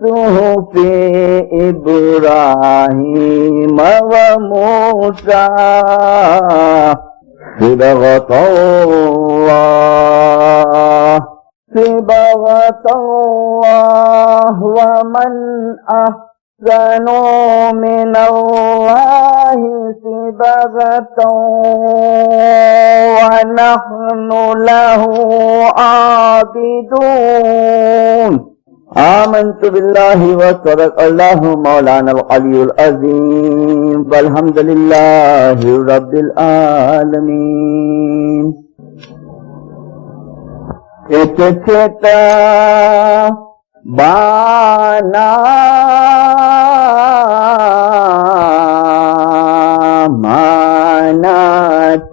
सुहूफ़ इब्राहीम व मूसा सिबग़तल्लाह व मन अहसनु मिनल्लाहि सिबग़तन व नहनु लहू आबिदून। आमन्तु बिल्लाहि व सदक़ल्लाहु मौलानल अलियुल अज़ीम वल्हम्दुलिल्लाहि रब्बिल आलमीन। चेता बाना माना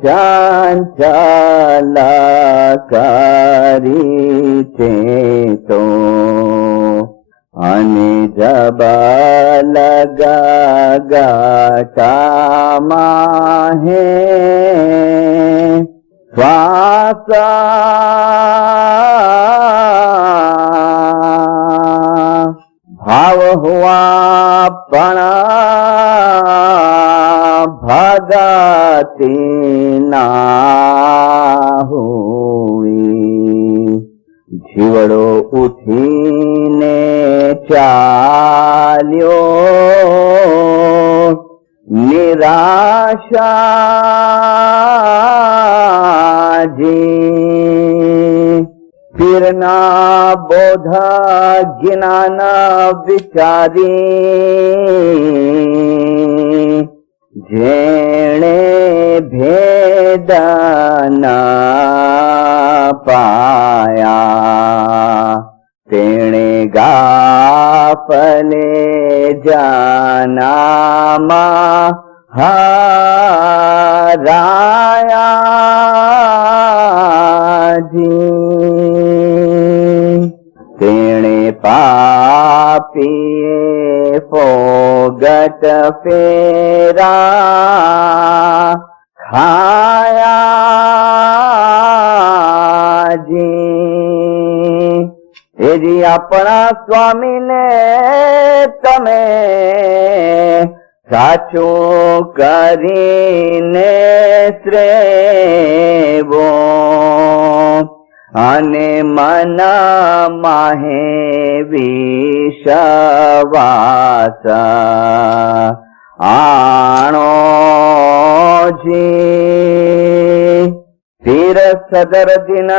चांचला करी तो अने जब लगा गाटा माहे स्वासा भाव हुआ पणा भगती ना हुई जीवड़ो उठीने चाल्यो निराशा जी फिरना बोधा गिनाना विचारी जेणे भेदना पाया तेणे गाफले जाना हराया जी तेणे पापिए फोगट फेरा खाया जी। एजी अपना स्वामी ने तमे साचो करीने श्रेवो अने मना माहे विश्वास आणो जी। तीर सदर दिन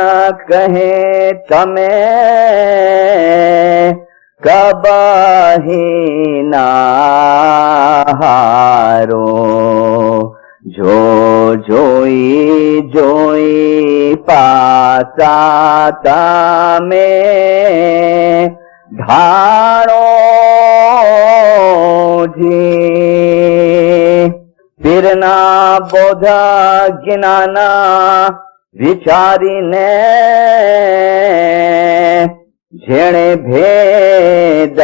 कहे तमे कबही ना हारो जो जोई जोई पासा तमे ढाणो जी। फिरना बोधा गिनाना विचारी ने जेणे भेद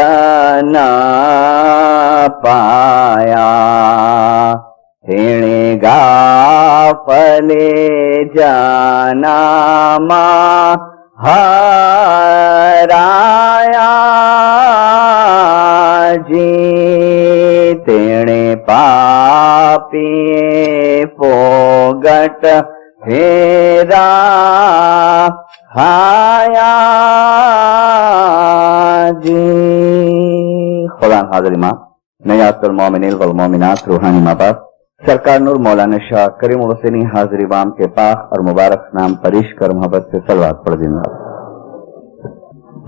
न पाया तेणे गाफले जाना हराया जी। तेणे पापी फोगट फेरा हाया जी। खुदा हाज़िर मां नयातुल मोमिनीन वल मोमिनात रूहानी माँ बाप सरकार नूर मौलाना शाह करीमुल हुसैनी हाजिर इमाम के पाक और मुबारक नाम परिश कर मोहब्बत से सलवात पढ़ देना।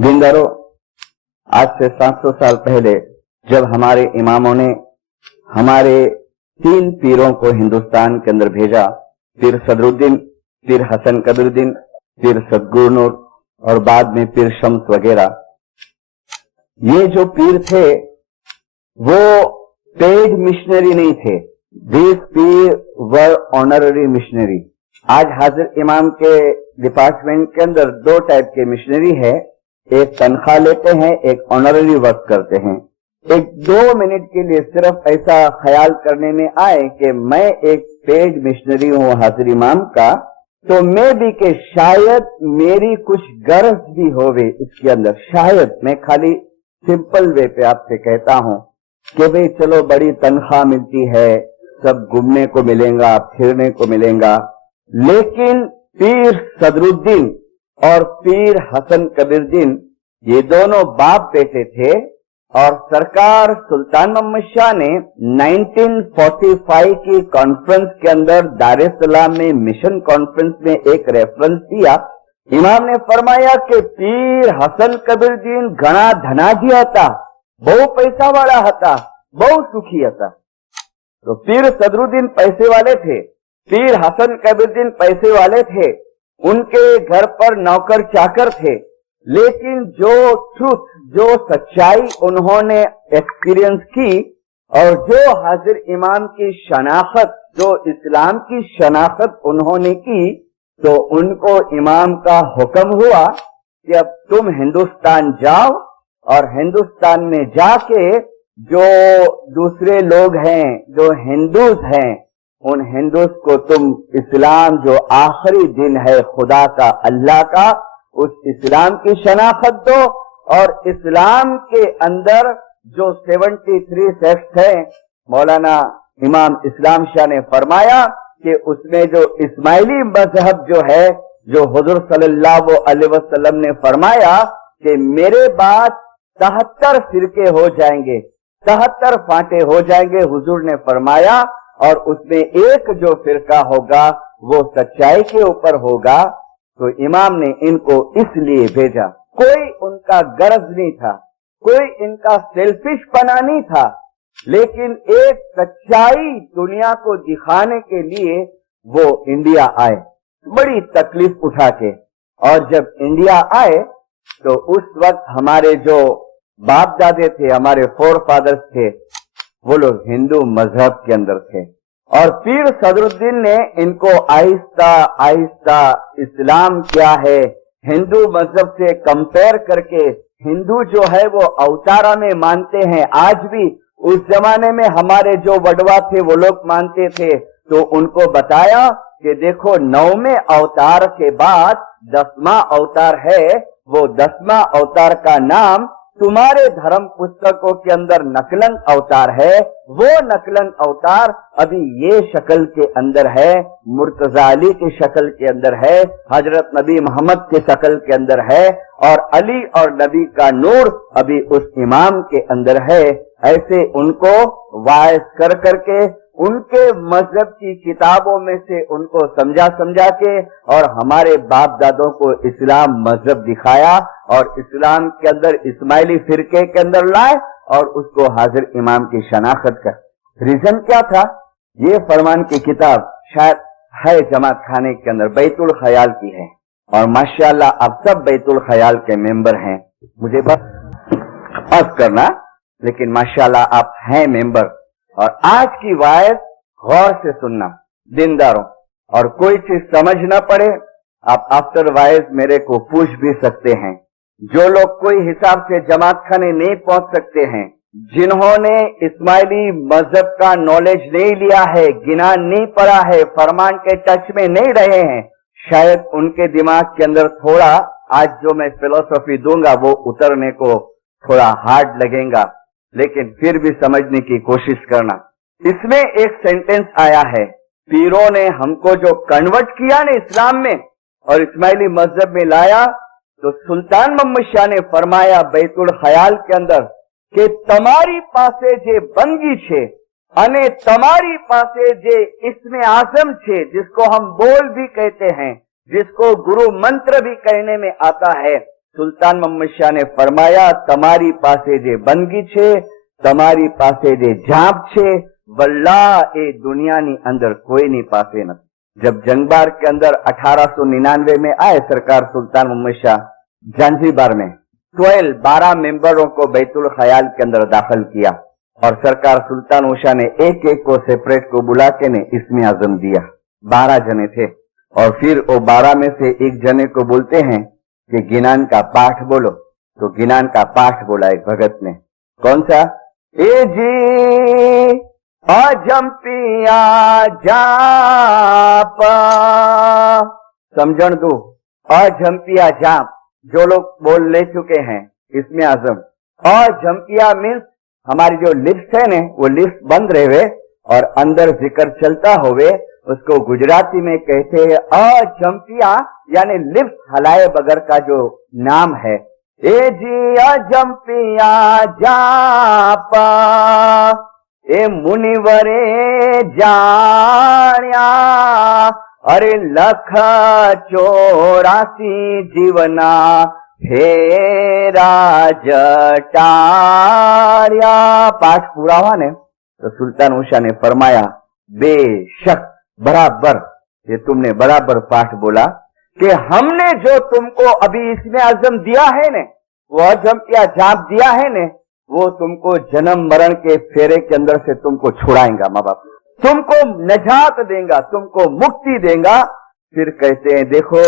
दीनदारो, आज से 700 साल पहले जब हमारे इमामों ने हमारे 3 पीरों को हिंदुस्तान के अंदर भेजा, पीर सदरुद्दीन, पीर हसन कबीरुद्दीन, पीर सदगुरुनूर और बाद में पीर शम्स वगैरह, ये जो पीर थे वो पेड मिशनरी नहीं थे। These peer were honorary missionary। आज हाजिर इमाम के डिपार्टमेंट के अंदर 2 टाइप के मिशनरी है, एक तनख्वाह लेते हैं, एक ऑनररी वर्क करते हैं। एक 2 मिनट के लिए सिर्फ ऐसा ख्याल करने में आए कि मैं एक पेड मिशनरी हूँ हाजिर इमाम का, तो मैं भी के शायद मेरी कुछ गरज भी होवे इसके अंदर, शायद मैं खाली सिंपल वे पे आपसे कहता हूं कि भाई चलो बड़ी तनख्वाह मिलती है, सब घूमने को मिलेगा, फिरने को मिलेगा, लेकिन पीर सदरुद्दीन और पीर हसन कबीरुद्दीन ये दोनों बाप बेटे थे और सरकार सुल्तान मोहम्मद शाह ने 1945 की कॉन्फ्रेंस के अंदर दार ए सलाम में मिशन कॉन्फ्रेंस में एक रेफरेंस दिया। इमाम ने फरमाया कि पीर हसन कबीरुद्दीन घना धनाढ्य था, बहु पैसा वाला था, बहु सुखी था। तो पीर सदरुद्दीन पैसे वाले थे, पीर हसन कबीरुद्दीन पैसे वाले थे, उनके घर पर नौकर चाकर थे, लेकिन जो ट्रूथ, जो सच्चाई उन्होंने एक्सपीरियंस की और जो हाजिर इमाम की शनाख्त, जो इस्लाम की शनाख्त उन्होंने की, तो उनको इमाम का हुक्म हुआ कि अब तुम हिंदुस्तान जाओ और हिंदुस्तान में जाके जो दूसरे लोग हैं, जो हिंदूज हैं, उन हिंदूज को तुम इस्लाम जो आखिरी दिन है खुदा का, अल्लाह का, उस इस्लाम की शनाख्त दो और इस्लाम के अंदर जो 73 सेक्ट है, मौलाना इमाम इस्लाम शाह ने फरमाया कि उसमें जो इस्माइली मजहब जो है, जो हुजूर सल्लल्लाहु अलैहि वसल्लम ने फरमाया कि मेरे बाद 73 फिरके हो जाएंगे, 73 फांटे हो जाएंगे, हुजूर ने फरमाया, और उसमें एक जो फिरका होगा वो सच्चाई के ऊपर होगा। तो इमाम ने इनको इसलिए भेजा, कोई उनका गरज नहीं था, कोई इनका सेल्फिश पना नहीं था, लेकिन एक सच्चाई दुनिया को दिखाने के लिए वो इंडिया आए, बड़ी तकलीफ उठा के। और जब इंडिया आए तो उस वक्त हमारे जो बाप दादे थे, हमारे फोर फादर्स थे, वो लोग हिंदू मजहब के अंदर थे और पीर सदरुद्दीन ने इनको आहिस्ता आहिस्ता इस्लाम क्या है, हिंदू मजहब से कंपेयर करके, हिंदू जो है वो अवतारा में मानते हैं आज भी, उस जमाने में हमारे जो वडवा थे वो लोग मानते थे, तो उनको बताया कि देखो 9वें अवतार के बाद 10वां अवतार है, वो 10वां अवतार का नाम तुम्हारे धर्म पुस्तकों के अंदर नकलन अवतार है, वो नकलन अवतार अभी ये शक्ल के अंदर है, मुर्तजा अली की शक्ल के अंदर है, हजरत नबी मोहम्मद की शक्ल के अंदर है, और अली और नबी का नूर अभी उस इमाम के अंदर है। ऐसे उनको वाइज कर करके उनके मजहब की किताबों में से उनको समझा समझा के और हमारे बाप दादों को इस्लाम मजहब दिखाया और इस्लाम के अंदर इस्माइली फिरके के अंदर लाए और उसको हाजिर इमाम की शनाख्त कर। रीजन क्या था? ये फरमान की किताब शायद है जमात खाने के अंदर, बैतुल ख्याल की है, और माशाल्लाह आप सब बैतुल ख्याल के मेंबर हैं, मुझे बस अर्ज करना, लेकिन माशाल्लाह आप हैं मेंबर। और आज की वायस गौर से सुनना दीनदारों, और कोई चीज समझ न पड़े आप आफ्टर वायस मेरे को पूछ भी सकते हैं। जो लोग कोई हिसाब से जमात खाने नहीं पहुंच सकते हैं, जिन्होंने इस्माइली मजहब का नॉलेज नहीं लिया है, गिनान नहीं पढ़ा है, फरमान के टच में नहीं रहे हैं, शायद उनके दिमाग के अंदर थोड़ा आज जो मैं फिलोसॉफी दूंगा वो उतरने को थोड़ा हार्ड लगेगा, लेकिन फिर भी समझने की कोशिश करना। इसमें एक सेंटेंस आया है, पीरों ने हमको जो कन्वर्ट किया ना इस्लाम में और इस्माइली मजहब में लाया, तो सुल्तान मोहम्मद शाह ने फरमाया बैतुल ख्याल के अंदर कि तमारी पासे जे बंगी छे अने तमारी पासे जे इसमें आजम छे, जिसको हम बोल भी कहते हैं, जिसको गुरु मंत्र भी कहने में आता है। सुल्तान मोहम्मद शाह ने फरमाया तमारी पासे जे बंगी छे, तमारी पासे जे झांप छे, वल्लाह ए दुनिया नी अंदर कोई नहीं पासे न। जब जंगबार के अंदर 1899 में आए सरकार सुल्तान मोहम्मद शाह जांजीबार में 12 मेंबरों को बैतुल ख्याल के अंदर दाखिल किया और सरकार सुल्तान शाह ने एक एक को सेपरेट को बुला के ने इसमें आजम दिया। 12 जने थे और फिर वो 12 में से एक जने को बोलते हैं कि गिनान का पाठ बोलो, तो गिनान का पाठ बोला एक भगत ने। कौन सा? ए जी आजम पिया जाप समझण दू, अजंपिया जाप जो लोग बोल ले चुके हैं इसमें आजम, अजंपिया मीन्स हमारी जो लिप्स है ने वो लिप्स बंद रहे और अंदर जिक्र चलता होवे, उसको गुजराती में कहते हैं अजंपिया, यानी लिप्स हलाए बगैर का जो नाम है। ए जी अजंपिया जापा ए मुनिवरे जाण्या, अरे लख 84 जीवना फेरा जटार्या। पाठ पूरा हुआ ने तो सुल्तान उषा ने फरमाया, बेशक बराबर, ये तुमने बराबर पाठ बोला कि हमने जो तुमको अभी इसमें आजम दिया है ने, वो आजम या जाप दिया है ने, वो तुमको जन्म मरण के फेरे के अंदर से तुमको छुड़ाएगा, माँ बाप तुमको नजात देगा, तुमको मुक्ति देगा। फिर कहते हैं देखो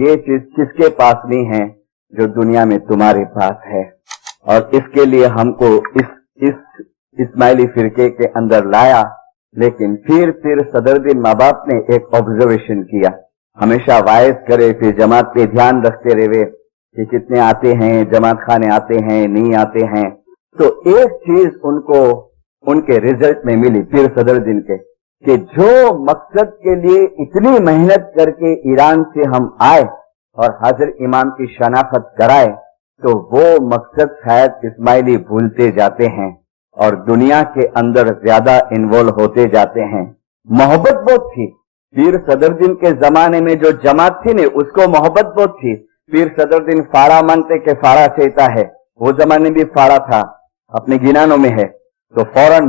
ये चीज किसके पास नहीं है जो दुनिया में तुम्हारे पास है, और इसके लिए हमको इस इस्माइली फिरके के अंदर लाया। लेकिन फिर सदरुद्दीन माँ बाप ने एक ऑब्जर्वेशन किया, हमेशा वायस करे, फिर जमात पे ध्यान रखते रहे कि कितने आते हैं, जमात खाने आते हैं नहीं आते हैं। तो एक चीज उनको उनके रिजल्ट में मिली फिर सदरुद्दीन के, कि जो मकसद के लिए इतनी मेहनत करके ईरान से हम आए और हाजिर इमाम की शनाख्त कराए, तो वो मकसद शायद इस्माइली भूलते जाते हैं और दुनिया के अंदर ज्यादा इन्वॉल्व होते जाते हैं। मोहब्बत बहुत थी पीर सदरुद्दीन के जमाने में, जो जमात थी ने उसको मोहब्बत बहुत थी। पीर सदरुद्दीन फाड़ा मांगते के फाड़ा चाहता है, वो जमाने भी फाड़ा था, अपने गिनानों में है, तो फौरन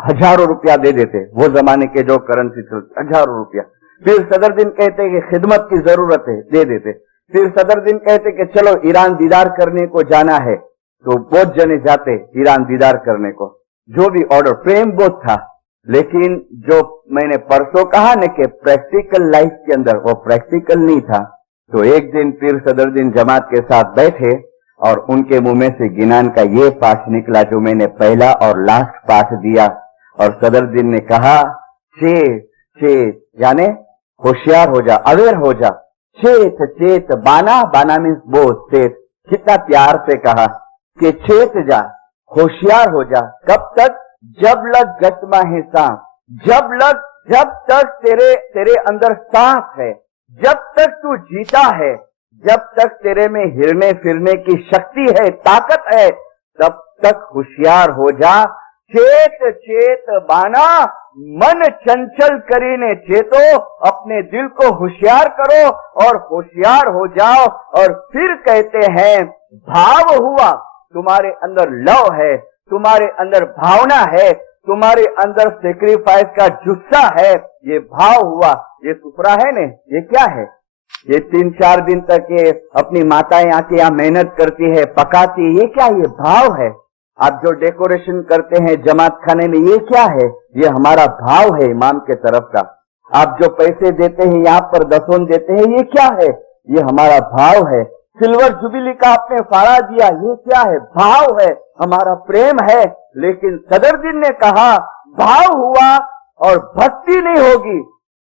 हजारों रुपया दे देते, वो जमाने के जो करेंसी चलती हजारों रुपया। फिर सदरुद्दीन कहते कि खिदमत की जरूरत है, दे देते। फिर सदरुद्दीन कहते कि चलो ईरान दीदार करने को जाना है, तो बहुत जने जाते ईरान दीदार करने को, जो भी ऑर्डर, प्रेम बहुत था। लेकिन जो मैंने परसों कहा न कि प्रैक्टिकल लाइफ के अंदर वो प्रैक्टिकल नहीं था। तो एक दिन पीर सदरुद्दीन जमात के साथ बैठे और उनके मुंह में से गिनान का ये पाठ निकला जो मैंने पहला और लास्ट पाठ दिया, और सदरुद्दीन ने कहा चेत चेत, यानी होशियार हो जा, अवेयर हो जा, चेत चेत, बाना, बाना मीन्स बोझ, चेत। कितना प्यार से कहा कि चेत जा, होशियार हो जा। कब तक? जब लग गतमा है सांस, जब तक तेरे अंदर सांस है, जब तक तू जीता है, जब तक तेरे में हिरने फिरने की शक्ति है, ताकत है, तब तक होशियार हो जा। चेत चेत बाना, मन चंचल करीने चेतो, अपने दिल को होशियार करो और होशियार हो जाओ। और फिर कहते हैं भाव हुआ, तुम्हारे अंदर लव है, तुम्हारे अंदर भावना है, तुम्हारे अंदर सेक्रीफाइस का जुस्सा है, ये भाव हुआ। ये सुपरा है ने, ये क्या है? ये 3-4 दिन तक ये अपनी माताएं आके यहाँ मेहनत करती है, पकाती है, ये क्या? ये भाव है। आप जो डेकोरेशन करते हैं जमात खाने में, ये क्या है? ये हमारा भाव है इमाम के तरफ का। आप जो पैसे देते हैं यहाँ पर दसों देते हैं, ये क्या है? ये हमारा भाव है। सिल्वर जुबिली का आपने फाड़ा दिया, ये क्या है? भाव है, हमारा प्रेम है। लेकिन सदरुद्दीन ने कहा भाव हुआ और भक्ति नहीं होगी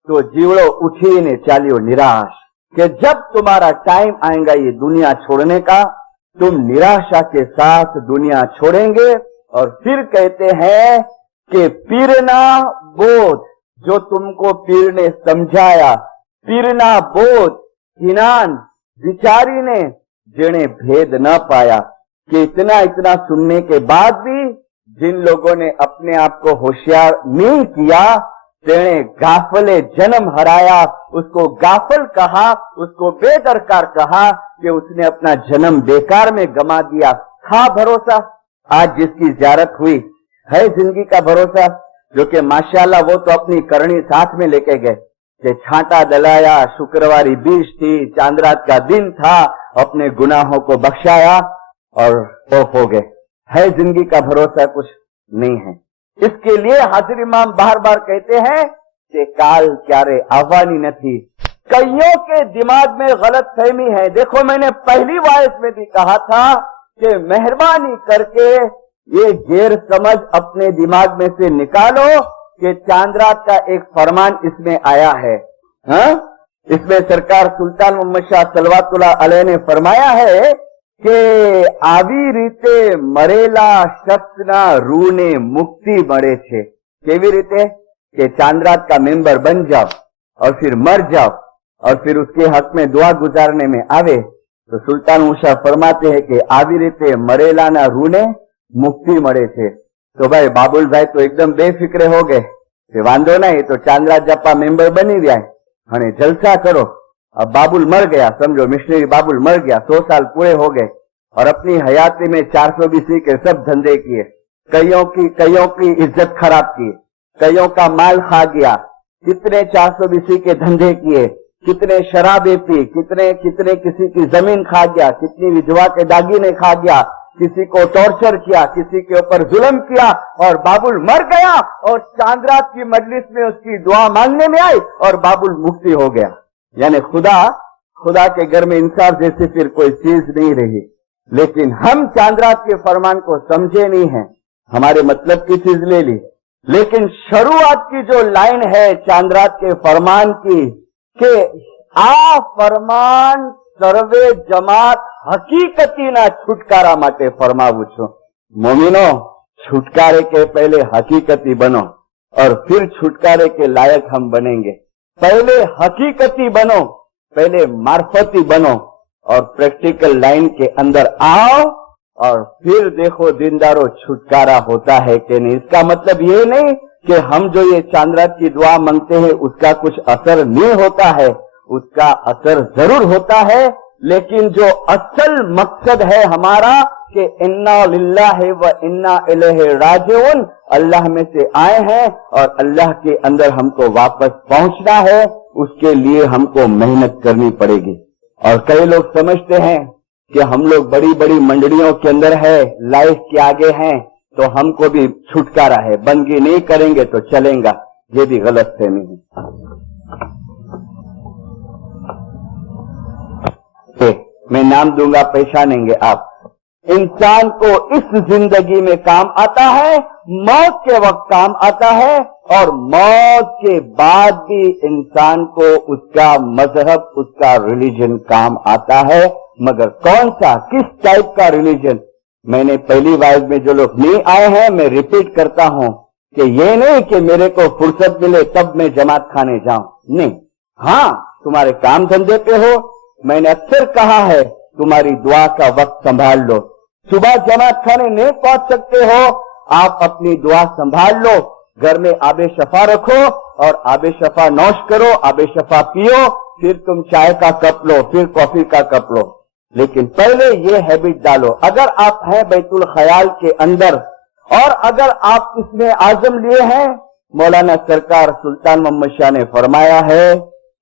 तो जीवड़ो उठी ने चालियो निराश, कि जब तुम्हारा टाइम आएगा ये दुनिया छोड़ने का, तुम निराशा के साथ दुनिया छोड़ेंगे। और फिर कहते हैं कि पीरना बोध, जो तुमको पीर ने समझाया, पीरना बोध हिनान विचारी ने जिन्हें भेद न पाया, कि इतना सुनने के बाद भी जिन लोगों ने अपने आप को होशियार नहीं किया, तेने गाफले जन्म हराया, उसको गाफल कहा, उसको बेदरकार कहा कि उसने अपना जन्म बेकार में गमा दिया। था भरोसा, आज जिसकी ज़ियारत हुई है जिंदगी का भरोसा, जो कि माशाल्लाह वो तो अपनी करनी साथ में लेके गए, कि छांटा दलाया, शुक्रवारी बीज थी, चांदरात का दिन था, अपने गुनाहों को बख्शाया और वो हो गए। है जिंदगी का भरोसा कुछ नहीं है। इसके लिए हाजिर इमाम बार बार कहते हैं कि काल क्यारे आवानी नथी। कईयों के दिमाग में गलत फहमी है। देखो मैंने पहली वायस में भी कहा था कि मेहरबानी करके ये गैर समझ अपने दिमाग में से निकालो कि चांदरात का एक फरमान इसमें आया है, इसमें सरकार सुल्तान मोहम्मद शाह सलवातुल्लाह अलैह ने फरमाया है कि આવી રીતે મરેલા શખ્સના રૂને મુક્તિ મળે છે। કેવી રીતે? कि चांद्रात का मेंबर बन जाओ और फिर मर जाओ और फिर उसके हक में दुआ गुजारने में आवे तो सुल्तान मुशा फरमाते हैं कि આવી રીતે મરેલાના રૂને મુક્તિ મળે છે। तो भाई बाबुल भाई तो एकदम बेफिक्रे हो गए कि वांधो नहीं तो चांद्रात जप्पा मेंबर बनी गया है, जलसा करो। अब बाबुल मर गया, समझो मिशनरी बाबुल मर गया, 100 साल पूरे हो गए और अपनी हयाती में 420 के सब धंधे किए, कईयों की इज्जत खराब की, कईयों का माल खा गया, कितने 420 के धंधे किए, कितने शराबे पी, कितने किसी की जमीन खा गया, कितनी विधवा के दागीने खा गया, किसी को टॉर्चर किया, किसी के ऊपर जुल्म किया और बाबुल मर गया और चांद्रात की मजलिस में उसकी दुआ मांगने में आई और बाबुल मुक्ति हो गया। यानी खुदा के घर में इंसाफ जैसी फिर कोई चीज नहीं रही। लेकिन हम चांद्रात के फरमान को समझे नहीं है, हमारे मतलब की चीज ले ली। लेकिन शुरुआत की जो लाइन है चांद्रात के फरमान की कि आ फरमान सर्वे जमात हकीकतीना छुटकारा माटे फरमावुं छुं। मोमिनो, छुटकारे के पहले हकीकती बनो और फिर छुटकारे के लायक हम बनेंगे। पहले हकीकती बनो, पहले मार्फती बनो और प्रैक्टिकल लाइन के अंदर आओ और फिर देखो दीनदारों छुटकारा होता है कि नहीं। इसका मतलब ये नहीं कि हम जो ये चांद्रात की दुआ मांगते हैं उसका कुछ असर नहीं होता है, उसका असर जरूर होता है। लेकिन जो असल मकसद है हमारा कि इन्ना लिल्लाहि व इन्ना इलैहि राजिऊन, अल्लाह में से आए हैं और अल्लाह के अंदर हमको वापस पहुंचना है, उसके लिए हमको मेहनत करनी पड़ेगी। और कई लोग समझते हैं कि हम लोग बड़ी बड़ी मंडलियों के अंदर है, लाइफ के आगे हैं, तो हमको भी छुटकारा है, बंदगी नहीं करेंगे तो चलेगा। ये भी गलत फहमी है। मैं नाम दूंगा, पहचानेंगे आप। इंसान को इस जिंदगी में काम आता है, मौत के वक्त काम आता है और मौत के बाद भी इंसान को उसका मजहब, उसका रिलीजन काम आता है। मगर कौन सा, किस टाइप का रिलीजन? मैंने पहली वाइज में जो लोग नहीं आए हैं, मैं रिपीट करता हूं कि ये नहीं कि मेरे को फुर्सत मिले तब मैं जमात खाने जाऊं, नहीं। हाँ, तुम्हारे काम धंधे पे हो, मैंने अक्सर कहा है तुम्हारी दुआ का वक्त संभाल लो। सुबह जमात खाने नहीं पहुंच सकते हो, आप अपनी दुआ संभाल लो, घर में आबे शफा रखो और आबे शफा नौश करो, आबे शफा पियो, फिर तुम चाय का कप लो, फिर कॉफी का कप लो। लेकिन पहले ये हैबिट डालो। अगर आप हैं बैतुल ख्याल के अंदर और अगर आप इसमें आजम लिए हैं, मौलाना सरकार सुल्तान मोहम्मद शाह ने फरमाया है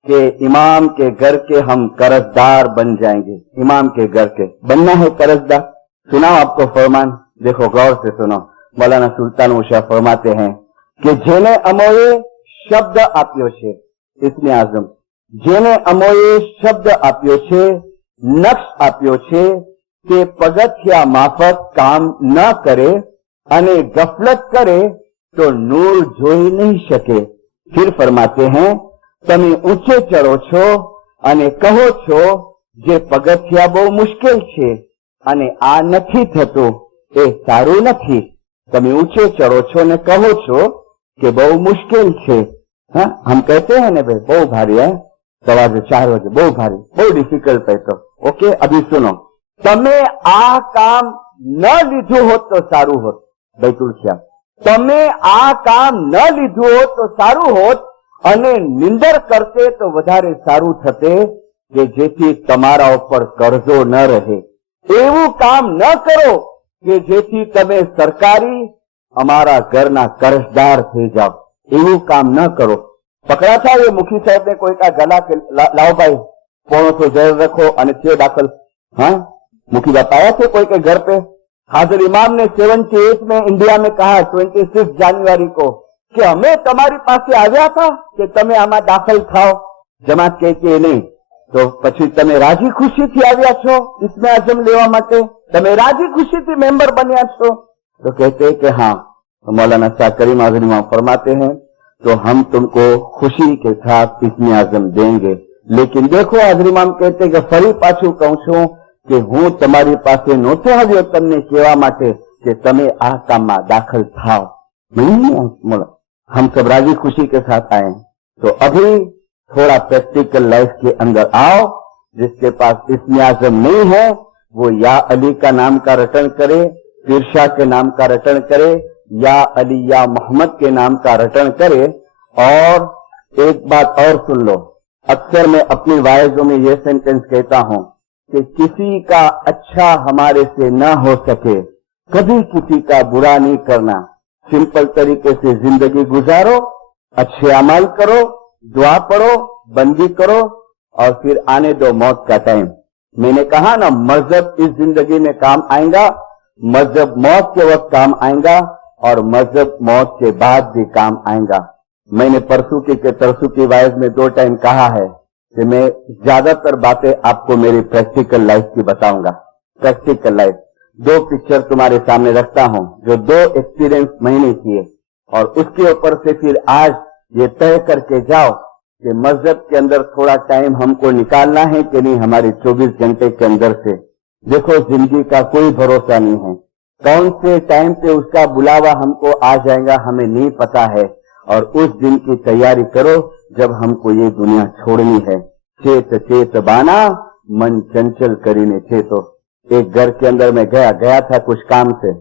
कि इमाम के घर के हम कर्जदार बन जाएंगे। इमाम के घर के बनना है कर्जदार। सुनाओ आपको फरमान, देखो गौर से सुनो। मौलाना सुल्तान शाह फरमाते हैं कि जेने अमोए शब्द आप्यो छे, इसमें आजम जेने अमोए शब्द आप्यो छे, नक्श आप्यो छे કે પગથિયા માફક કામ ન કરે અને ગફલત કરે તો નૂર જોઈ नहीं શકે। फिर फरमाते हैं તમે ઊંચે ચડો છો અને કહો છો જે પગથિયા બહુ મુશ્કેલ છે અને આ નથી થતું એ સારું નથી। તમે ઊંચે ચડો છો અને કહો છો કે બહુ મુશ્કેલ છે। हाँ, हम कहते हैं ना भाई बहुत भारी है, 4:15 बजे बहुत भारी, बहुत डिफिकल्ट है। तो ओके, अभी सुनो, तमे आ काम न लीधु होत तो सारू होत। बैतुल ख्याल, तमे आ काम न लीधु होत तो सारू होत અને નિંદર કરતે તો વધારે સારું થતે કે જેથી તમારા ઉપર કરજો ન રહે। એવું કામ ન કરો કે જેથી તમે સરકારી અમારા ઘરના कर्जदार થઈ જાઓ। એવું काम न करो। पकड़ा था ये मुखी साहब ने कोई का गला के लाओ भाई पोणो तो जेल रखो અને છે दाखल। हाँ, मुखी बाप आया थे कोई के घर पे। हाजिर इमाम ने 78 में इंडिया में कहा 26 जनवरी को कि हमें तुम्हारी पास આવ્યા था कि તમે આમાં દાખલ થાઓ। જમાત કહે કે નહીં, તો પછી તમે રાજી ખુશીથી આવ્યા છો इसमें आजम लेवा માટે? તમે રાજી ખુશીથી मेंबर बन्या છો? तो कहते हैं कि हाँ। तो मौलाना शाह करीम आजम फरमाते हैं तो हम तुमको खुशी के साथ इसमें आजम देंगे, लेकिन देखो हाજરી इमाम कहते કે ફરી પાછું કહું છું કે હું તમારી પાસે નહોતો આવ્યો તમને કહેવા માટે કે તમે આ કામમાં દાખલ થાઓ। नहीं, हम सब राजी खुशी के साथ आए। तो अभी थोड़ा प्रैक्टिकल लाइफ के अंदर आओ। जिसके पास इस्म आज़म नहीं है वो या अली का नाम का रटन करे, पीरशाह के नाम का रटन करे, या अली या मोहम्मद के नाम का रटन करे। और एक बात और सुन लो, अक्सर मैं अपनी वाइजों में ये सेंटेंस कहता हूं कि किसी का अच्छा हमारे से न हो सके, कभी किसी का बुरा नहीं करना। सिंपल तरीके से जिंदगी गुजारो, अच्छे अमल करो, दुआ पढ़ो, बंदी करो और फिर आने दो मौत का टाइम। मैंने कहा ना, मजहब इस जिंदगी में काम आएगा, मजहब मौत के वक्त काम आएगा और मजहब मौत के बाद भी काम आएगा। मैंने परसों की के तरसों की वाइज में 2 टाइम कहा है कि मैं ज्यादातर बातें आपको मेरी प्रैक्टिकल लाइफ की बताऊंगा। प्रैक्टिकल लाइफ 2 पिक्चर तुम्हारे सामने रखता हूं जो 2 एक्सपीरियंस मैंने किए और उसके ऊपर से फिर आज ये तय करके जाओ कि मस्जिद के अंदर थोड़ा टाइम हमको निकालना है कि नहीं हमारे 24 घंटे के अंदर से। देखो जिंदगी का कोई भरोसा नहीं है, कौन से टाइम पे उसका बुलावा हमको आ जाएगा हमें नहीं पता है। और उस दिन की तैयारी करो जब हमको ये दुनिया छोड़नी है। चेत चेत बाना मन चंचल करीने चेतो। एक घर के अंदर मैं गया था कुछ काम से,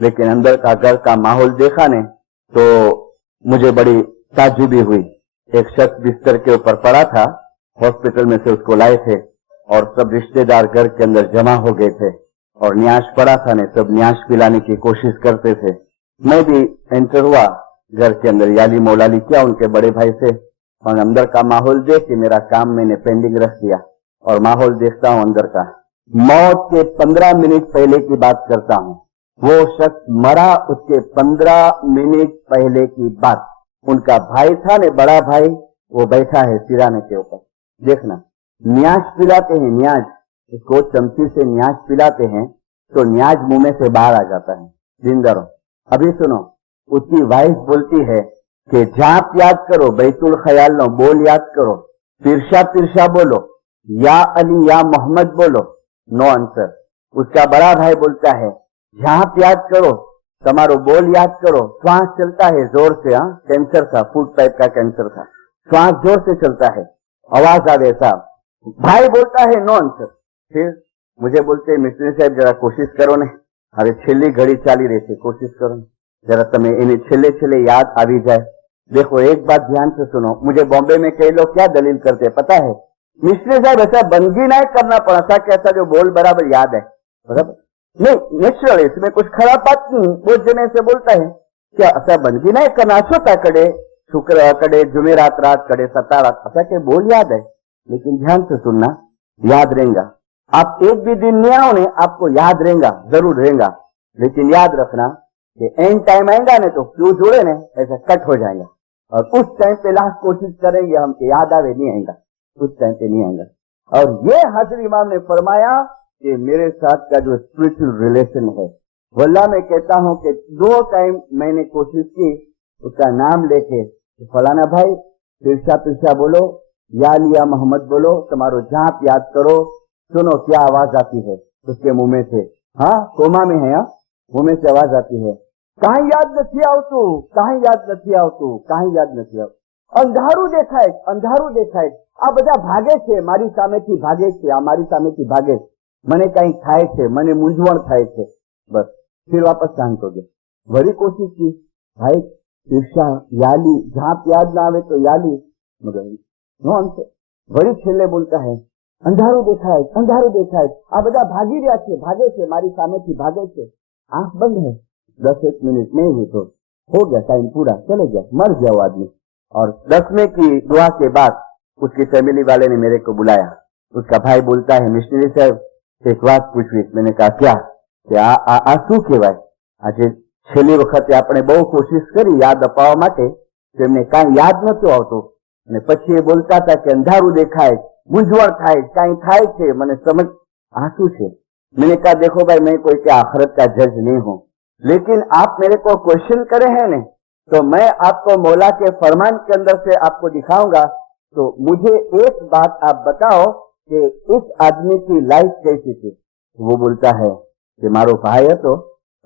लेकिन अंदर का घर का माहौल देखा ने तो मुझे बड़ी ताज्जुबी हुई। एक शख्स बिस्तर के ऊपर पड़ा था, हॉस्पिटल में से उसको लाए थे और सब रिश्तेदार घर के अंदर जमा हो गए थे और न्याश पड़ा था ने सब न्याश पिलाने की कोशिश करते थे। मैं भी एंटर हुआ घर के अंदर, याली मौलाली क्या उनके बड़े भाई से, और अंदर का माहौल देख के मेरा काम मैंने पेंडिंग रख दिया और माहौल देखता हूं अंदर का। मौत के 15 मिनट पहले की बात करता हूं। वो शख्स मरा उसके 15 मिनट पहले की बात। उनका भाई था ने, बड़ा भाई, वो बैठा है सिराने के ऊपर। देखना, न्याज पिलाते हैं, न्याज, इसको चमची से न्याज पिलाते हैं तो न्याज मुंह में से बाहर आ जाता है। जिंदा रहो। अभी सुनो, उसकी वाइफ बोलती है कि जाप याद करो, बैतुल ख्याल लो, बोल याद करो, पिरशा पिरशा बोलो, या अली या मोहम्मद बोलो। No answer. उसका बड़ा भाई बोलता है झांप याद करो, तुम्हारो बोल याद करो, श्वास चलता है जोर से। हाँ, कैंसर था, फूड पाइप का कैंसर था, श्वास जोर से चलता है, आवाज आवे साहब। भाई बोलता है नो आंसर। फिर मुझे बोलते हैं मिस्त्री साहब जरा कोशिश करो ने, अरे छेली घड़ी चाली रही थी, कोशिश करो जरा तमें इन्हें छेले छेले याद आवी जाए। देखो एक बात ध्यान से सुनो, मुझे बॉम्बे में कई लोग क्या दलील करते पता है, मिस्त्री साहब ऐसा बंदगी नहीं करना पड़ा कैसा जो बोल बराबर याद है, बराबर नहीं, नेचुरल, इसमें कुछ खराब बात नहीं। वो जने से बोलता है क्या ऐसा बंदगी नहीं करना, छोटा कड़े शुक्र कड़े जुमेरात रात कड़े सत्ता रात, ऐसा के बोल याद है। लेकिन ध्यान से सुनना, याद रहेगा। आप एक भी दिन नहीं आओ ने, आपको याद रहेगा, जरूर रहेगा। लेकिन याद रखना कि एंड टाइम आएगा ने तो क्यों जोड़े ने ऐसा कट हो जाएगा और उस टाइम पे लास्ट कोशिश करेंगे हम कि याद आवे, नहीं आएगा, उस टाइम पे नहीं आएगा। और ये हाजिर इमाम ने फरमाया कि मेरे साथ का जो स्पिरिचुअल रिलेशन है, वल्लाह मैं कहता हूं कि 2 टाइम मैंने कोशिश की उसका नाम लेके, फलाना भाई पिरशा पिरशा बोलो, या लिया मोहम्मद बोलो, तुम्हारो झांप याद करो, सुनो क्या आवाज आती है उसके मुंह में से। हाँ, कोमा में है, मुंह में से आवाज आती है, कहीं याद નથી આવતું, कहीं याद નથી આવતું, कहीं याद નથી આવતું, અંધારું દેખાય, અંધારું દેખાય, આ બધા ભાગે છે, મારી સામેથી ભાગે છે, આ મારી સામેથી ભાગે, મને કઈ થાય છે, મને મૂંઝવણ થાય છે, બસ फिर वापस शांत हो गए। वही कोशिश की, भाई ईर्षा याली, झांप याद ना आवे तो याली, मगर नो आंसर। वही छेल्ले बोलता है अंधारू देखाय, अंधारू देखाय, आ બધા ભાગી રહ્યા છે, ભાગે છે, મારી સામેથી ભાગે છે, आंख बंद है, 10-1 मिनट नहीं हुई तो हो गया, टाइम पूरा, चले गया, मर गया वो आदमी। और 10वें की दुआ के बाद उसकी फैमिली वाले ने मेरे को बुलाया। उसका भाई बोलता है मिशनरी साहब एक बात पूछवी। मैंने कहा क्या? कि आ શું કહેવાય? આજે છેલ્લી વખતે આપણે બહુ કોશિશ કરી યાદ અપાવવા માટે, તેમને કાંઈ યાદ નતું આવતું અને પછી એ બોલતા હતા કે અંધારું દેખાય, મૂંઝવણ થાય, કાંઈ થાય છે, મને સમજ આ શું છે? मैंने कहा देखो भाई मैं कोई के आखिरत का जज नहीं हूं, लेकिन आप मेरे को क्वेश्चन करे हैं ने तो मैं आपको मौला के फरमान के अंदर से आपको दिखाऊंगा तो मुझे एक बात आप बताओ कि इस आदमी की लाइफ कैसी थी। वो बोलता है कि मारो भाई હતો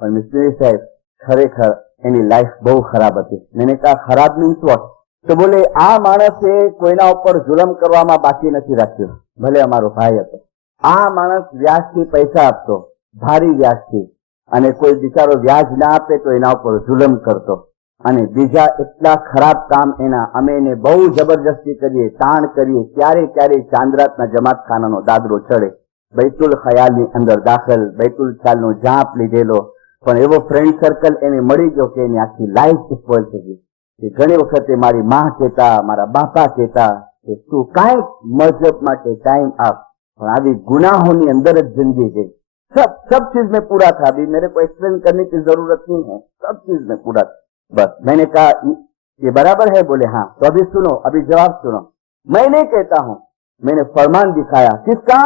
પણ મિસ્ત્રી સાહેબ ખરેખર એની લાઈફ બહુ ખરાબ હતી। मैंने कहा ખરાબ મીન્સ વોટ? તો બોલે આ માણસે કોઈના ઉપર જુલમ કરવામાં બાકી નથી રાખ્યું, ભલે અમારો ભાઈ હતો। આ માણસ વ્યાજથી પૈસા આપતો, ભારી વ્યાજથી, અને કોઈ બિચારો વ્યાજ ના આપે તો એના ઉપર જુલમ કરતો, અને બીજા એટલા ખરાબ કામ એના અમે એને બહુ જબરજસ્તી કરીએ, તાણ કરીએ, ક્યારે ક્યારે ચાંદરાતના જમાતખાનાનો દાદરો ચડે, बैतुल ख्यालની અંદર દાખલ, बैतुल ખ્યાલનો જાપ લીધેલો, પણ એવો ફ્રેન્ડ સર્કલ એને મળી ગયો કે એની આખી લાઈફ સ્પોઇલ થઈ ગઈ। કે ઘણી વખતે મારી માં કહેતા, મારા બાપા કહેતા કે તું કાંઈ મજહબ માટે ટાઈમ આપ, પણ આવી गुनाहों अंदर ज जिंदगी गई। सब चीज में पूरा था। अभी मेरे को एक्सप्लेन करने की जरूरत नहीं है, सब चीज में पूरा था। बस मैंने कहा ये बराबर है? बोले हाँ। तो अभी सुनो, अभी जवाब सुनो। मैं नहीं कहता हूं, मैंने फरमान दिखाया। किसका?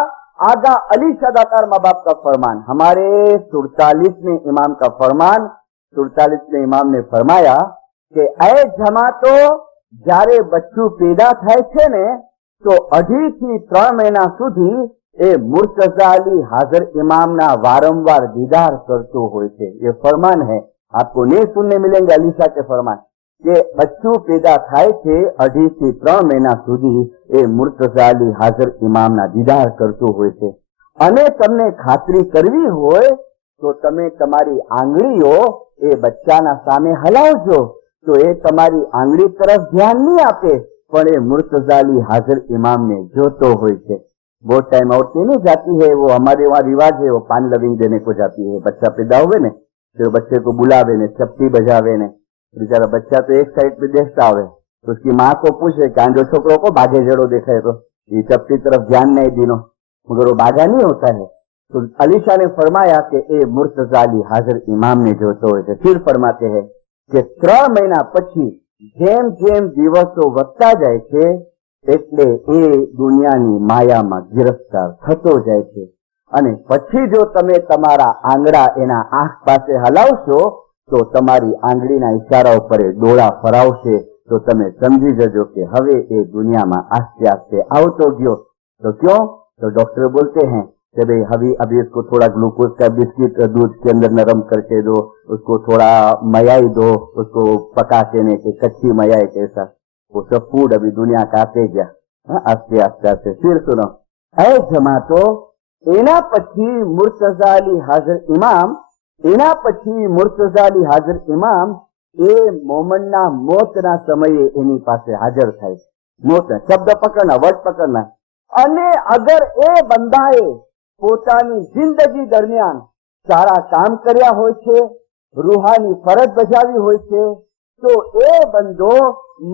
आगा अली सदाकार माँ बाप का फरमान, हमारे 47वें इमाम का फरमान। 47वें इमाम ने फरमाया कि ऐ जमातो જ્યારે બચ્ચું પેદા થાય છે ને તો 2.5 થી 3 મહિના સુધી એ મુર્તઝા અલી હાજર इमामना वारंवार दीदार करतो હોય છે। ये फरमान है, आपको नहीं सुनने मिलेंगे अली शाह के फरमान કે બચ્ચું પેદા થાય છે 2.5 થી 3 મહિના સુધી એ મુર્તઝા અલી હાજર इमामना दीदार करतो હોય છે। અને તમને ખાતરી કરવી હોય તો તમે તમારી આંગળીઓ એ બચ્ચાના સામે હલાવજો तो ये तमारी आंगली तरफ ध्यान नहीं आपे, पर ये मुर्तज़ा अली हाजिर इमाम ने जोतो हुई है। बहुत टाइम आउट नहीं जाती है, वो हमारे वहाँ रिवाज है, वो पान लविंग देने को जाती है। बच्चा पैदा हुए ने तो बच्चे को बुलावे ने, चपटी बजावे ने, बेचारा बच्चा तो एक साइड पे देखता हुए, तो उसकी माँ को पूछे कि जो छोकरों को बाघे जड़ो देखे तो ये चपटी तरफ ध्यान नहीं दीनो, मगर वो बाघा नहीं होता है। तो अली शाह ने फरमाया कि ए मुर्तज़ा अली हाजिर इमाम ने जोतो हुए। फिर फरमाते हैं કે 3 મહિના પછી જેમ જેમ દિવસો વધતા જાય છે એટલે એ દુનિયાની માયામાં ગિરફ્તાર થતો જાય છે, અને પછી જો તમે તમારા આંગળા એના આંખ પાસે હલાવશો તો તમારી આંગળીના ઇશારા ઉપર એ ડોળા ફરાવશે, તો તમે સમજી જજો કે હવે એ દુનિયામાં આસ્તે આસ્તે આવતો ગયો। तो क्यों? तो डॉक्टर बोलते हैं कि भाई अभी इसको थोड़ा ग्लूकोज का बिस्किट दूध के अंदर नरम करके दो, उसको थोड़ा मलाई दो, उसको पका के नहीं कि कच्ची मलाई कैसा, वो सब फूड अभी दुनिया का आते गया आस्ते आस्ते आस्ते। फिर सुनो, ऐ जमातो एना पछी मुर्तज़ा अली हाजिर इमाम, एना पछी मुर्तज़ा अली हाजिर इमाम ए मोमनना मोतना समये एनी पासे हाजर थाय। मोत शब्द पकड़ना, वर्ड पकड़ना। अने अगर ए बंदाए પોતાની જિંદગી દરમિયાન સારા કામ કર્યા હોય છે, રૂહાની ફરજ બજાવી હોય છે, તો એ બંદો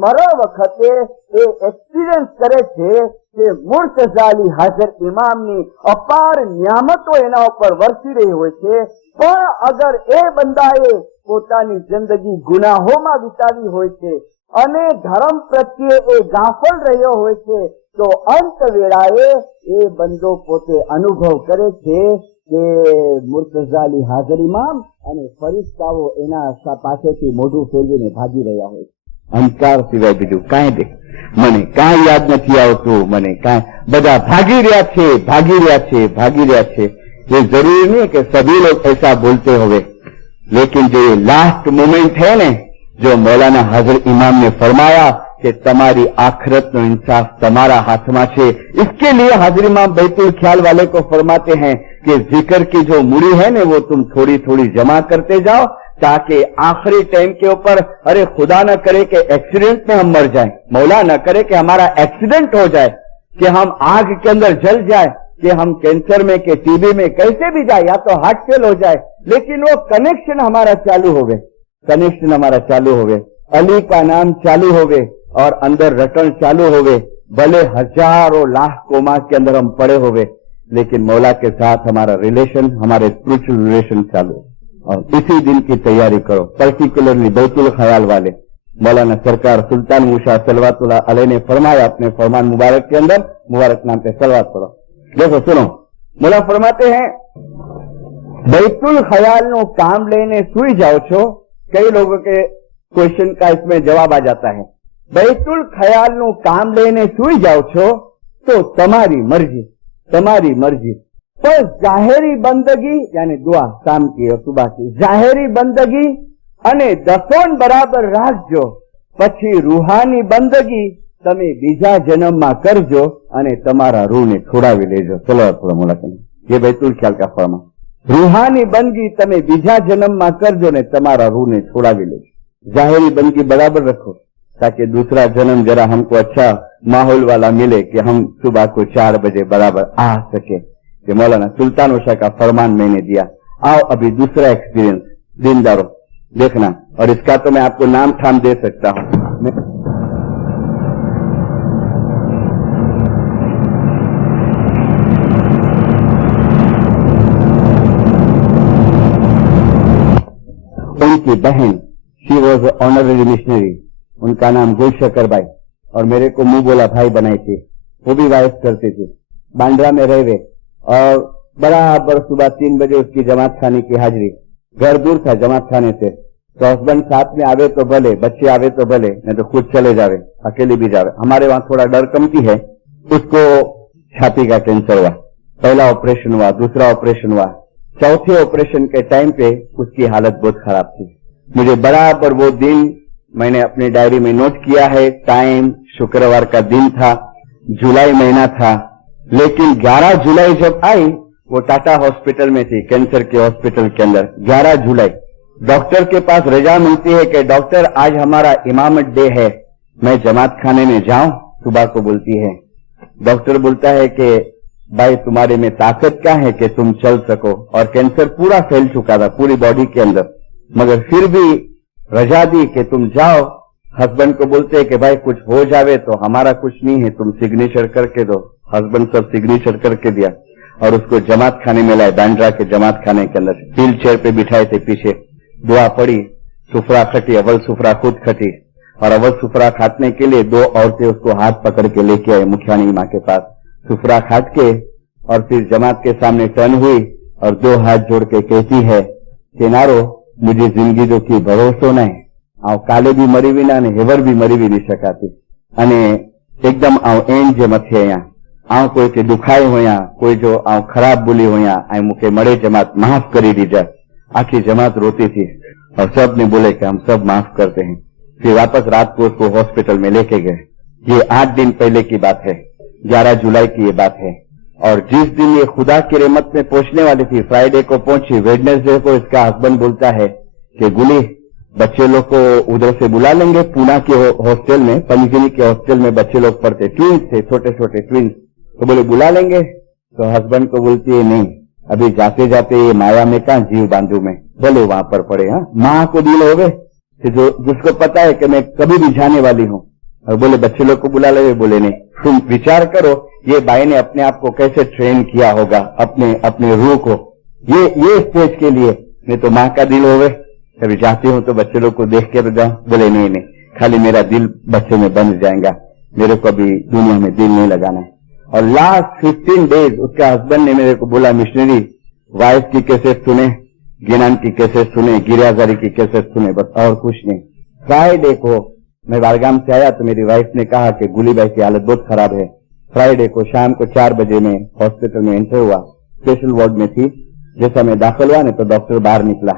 મરણ વખતે એ એક્સપિરિયન્સ કરે છે કે મુર્તઝા અલી હાજર ઇમામની અપાર નિયામતો એના ઉપર વરસી રહી હોય છે। પણ અગર એ બંદાએ પોતાની જિંદગી ગુનાહોમાં વિતાવી હોય છે અને ધર્મ પ્રત્યે એ ગાફલ રહ્યો હોય છે, તો અંત વેળાએ એ બંદો પોતે અનુભવ કરે છે કે મુર્તઝા અલી હાજર ઇમામ અને ફરિશ્તાઓ એના પાસેથી મોઢું ફેરવીને ભાગી રહ્યા હોય। અંકાર સિવાય બીજું કાંઈ દેખ મને કાંઈ યાદ નથી આવતું, મને કાંઈ, બધા ભાગી રહ્યા છે, ભાગી રહ્યા છે, भागी રહ્યા છે। ये जरूरी नहीं कि सभी लोग ऐसा बोलते होवे, लेकिन जो ये लास्ट मोमेंट है ने, जो मौलाना हाजिर इमाम ने फरमाया कि तमारी आखिरत नो इंसाफ तमारा हाथ में है, इसके लिए हाजिर इमाम बैतुल ख्याल वाले को फरमाते हैं कि जिक्र की जो मुड़ी है ने वो तुम थोड़ी थोड़ी जमा करते जाओ, ताकि आखिरी टाइम के ऊपर अरे खुदा न करे कि एक्सीडेंट में हम मर जाएं, मौला न करे कि हमारा एक्सीडेंट हो जाए, कि हम आग के अंदर जल जाए, कि हम कैंसर में के टीबी में कैसे भी जाए, या तो हार्ट फेल हो जाए, लेकिन वो कनेक्शन हमारा चालू हो गए, कनेक्शन हमारा चालू हो गए, अली का नाम चालू हो गए और अंदर रटन चालू हो गए। भले हजारों लाख कोमा के अंदर हम पड़े हो गए, लेकिन मौला के साथ हमारा रिलेशन, हमारे स्पिरिचुअल रिलेशन चालू है। और इसी दिन की तैयारी करो। पर्टिकुलरली बैतुल ख्याल वाले मौलाना सरकार सुल्तान मूसा सलवातुल्लाह अलैह ने फरमाया अपने फरमान मुबारक के अंदर, मुबारक नाम पे सलवात करो। देखो सुनो, मौला फरमाते हैं बैतुल ख्याल नो काम लेने सुई जाओ छो। कई लोगों के क्वेश्चन का इसमें जवाब आ जाता है बैतुल ख्यालનું કામ લઈને સૂઈ જાઓ છો તો તમારી મરજી पर जाहेरी बंदगी यानी दुआ शाम की और सुबह की जाहेरी बंदगी अने दफोन बराबर राखजो पछी रूहानी बंदगी तमे बीजा जन्म में करजो अने तमारा रूह ने छोड़ावी लेजो। चलो थोड़ा मुलाकात ये बैतुल ख्याल का फरमा रूहानी बंदगी तमे बीजा जन्म में करजो ने तमारा रूह ने छोड़ावी लेजो। जाहेरी बंदगी बराबर रखो ताकि दूसरा जन्म जरा हमको अच्छा माहौल वाला मिले कि हम सुबह को 4 बजे बराबर आ सके। कि मौलाना सुल्तान उषा का फरमान मैंने दिया। आओ अभी दूसरा एक्सपीरियंस दीनदारों देखना, और इसका तो मैं आपको नाम ठाम दे सकता हूं। उनकी बहन शी वॉज ऑनररी मिशनरी, उनका नाम गुलशकर बाई, और मेरे को मुंह बोला भाई बनाई थी। वो भी वाइफ करती थी, बांद्रा में रहे और बराबर सुबह 3 बजे उसकी जमात खाने की हाजिरी। घर दूर था जमात खाने से, तो हस्बैंड साथ में आवे तो भले, बच्चे आवे तो भले, नहीं तो खुद चले जावे, अकेले भी जावे। हमारे वहां थोड़ा डर कमती है। उसको छाती का कैंसर हुआ, पहला ऑपरेशन हुआ, दूसरा ऑपरेशन हुआ, चौथे ऑपरेशन के टाइम पे उसकी हालत बहुत खराब थी। मुझे बराबर वो दिन मैंने अपनी डायरी में नोट किया है। टाइम शुक्रवार का दिन था, जुलाई महीना था, लेकिन 11 जुलाई जब आई वो टाटा हॉस्पिटल में थी, कैंसर के हॉस्पिटल के अंदर। 11 जुलाई डॉक्टर के पास रजा मिलती है कि डॉक्टर आज हमारा इमामत डे है, मैं जमात खाने में जाऊं। सुबह को बोलती है, डॉक्टर बोलता है कि भाई तुम्हारे में ताकत क्या है कि तुम चल सको, और कैंसर पूरा फैल चुका था पूरी बॉडी के अंदर, मगर फिर भी रजा दी कि तुम जाओ। हस्बैंड को बोलते हैं कि भाई कुछ हो जावे तो हमारा कुछ नहीं है, तुम सिग्नेचर करके दो। हस्बैंड सब सिग्नेचर करके दिया और उसको जमात खाने में लाए, बांद्रा के जमात खाने के अंदर व्हील चेयर पे बिठाए थे पीछे। दुआ पड़ी, सुफरा खटी, अव्वल सुफरा खुद खटी, और अव्वल सुफरा खाटने के लिए 2 औरतें उसको हाथ पकड़ के लेके आए मुखियानी माँ के पास। सुफरा खाट के और फिर जमात के सामने टर्न हुई और 2 हाथ जोड़ के कहती है कि नारो मुझे जिंदगी जो की भरोसो नहीं, आव काले भी मरी विना ने हेवर भी मरी भी नहीं शकाती, अने एकदम आव एन जे मथे अहींया आव कोई के दुखाए होया, कोई जो आव खराब बोली होया, आई मुके मरे जमात माफ करी दीजा। आखी जमात रोती थी और सब ने बोले कि हम सब माफ करते हैं। फिर वापस रात को उसको हॉस्पिटल में लेके गए। ये 8 दिन पहले की बात है, 11 जुलाई की ये बात है। और जिस दिन ये खुदा की रहमत में पहुंचने वाली थी, फ्राइडे को पहुंची। वेडनेसडे को इसका हस्बैंड बोलता है कि गुली बच्चे लोग को उधर से बुला लेंगे, पूना के हॉस्टल में, पंजगिनी के हॉस्टल में बच्चे लोग पढ़ते, ट्विंस थे, छोटे छोटे ट्विंस, तो बोले बुला लेंगे। तो हस्बैंड को बोलती है नहीं, अभी जाते जाते ये माया में कहां जीव बांधू में, बोले वहां पर पड़े। हाँ, माँ को दिल होवे जो जिसको पता है कि मैं कभी भी जाने वाली हूँ, और बोले बच्चे लोग को बुला ले। बोले नहीं, तुम विचार करो ये बाई ने अपने आप को कैसे ट्रेन किया होगा, अपने रूह को ये स्टेज के लिए। नहीं तो माँ का दिल होवे, कभी जाती हूँ तो बच्चे लोग को देख के तो जाऊं। बोले नहीं, खाली मेरा दिल बच्चे में बंध जाएगा, मेरे को अभी दुनिया में दिल नहीं लगाना है। और लास्ट 15 डेज उसके हस्बैंड ने मेरे को बोला, मिशनरी वाइफ की कैसेट सुने, गिनान की कैसेट सुने, गिरियाजारी की कैसेट सुने, बस और कुछ नहीं। फ्राइडे को मैं बारगाम से आया तो मेरी वाइफ ने कहा कि गुली भाई की हालत बहुत खराब है। फ्राइडे को शाम को 4 बजे में हॉस्पिटल में एंटर हुआ, स्पेशल वार्ड में थी। जैसा मैं दाखिल हुआ ना तो डॉक्टर बाहर निकला,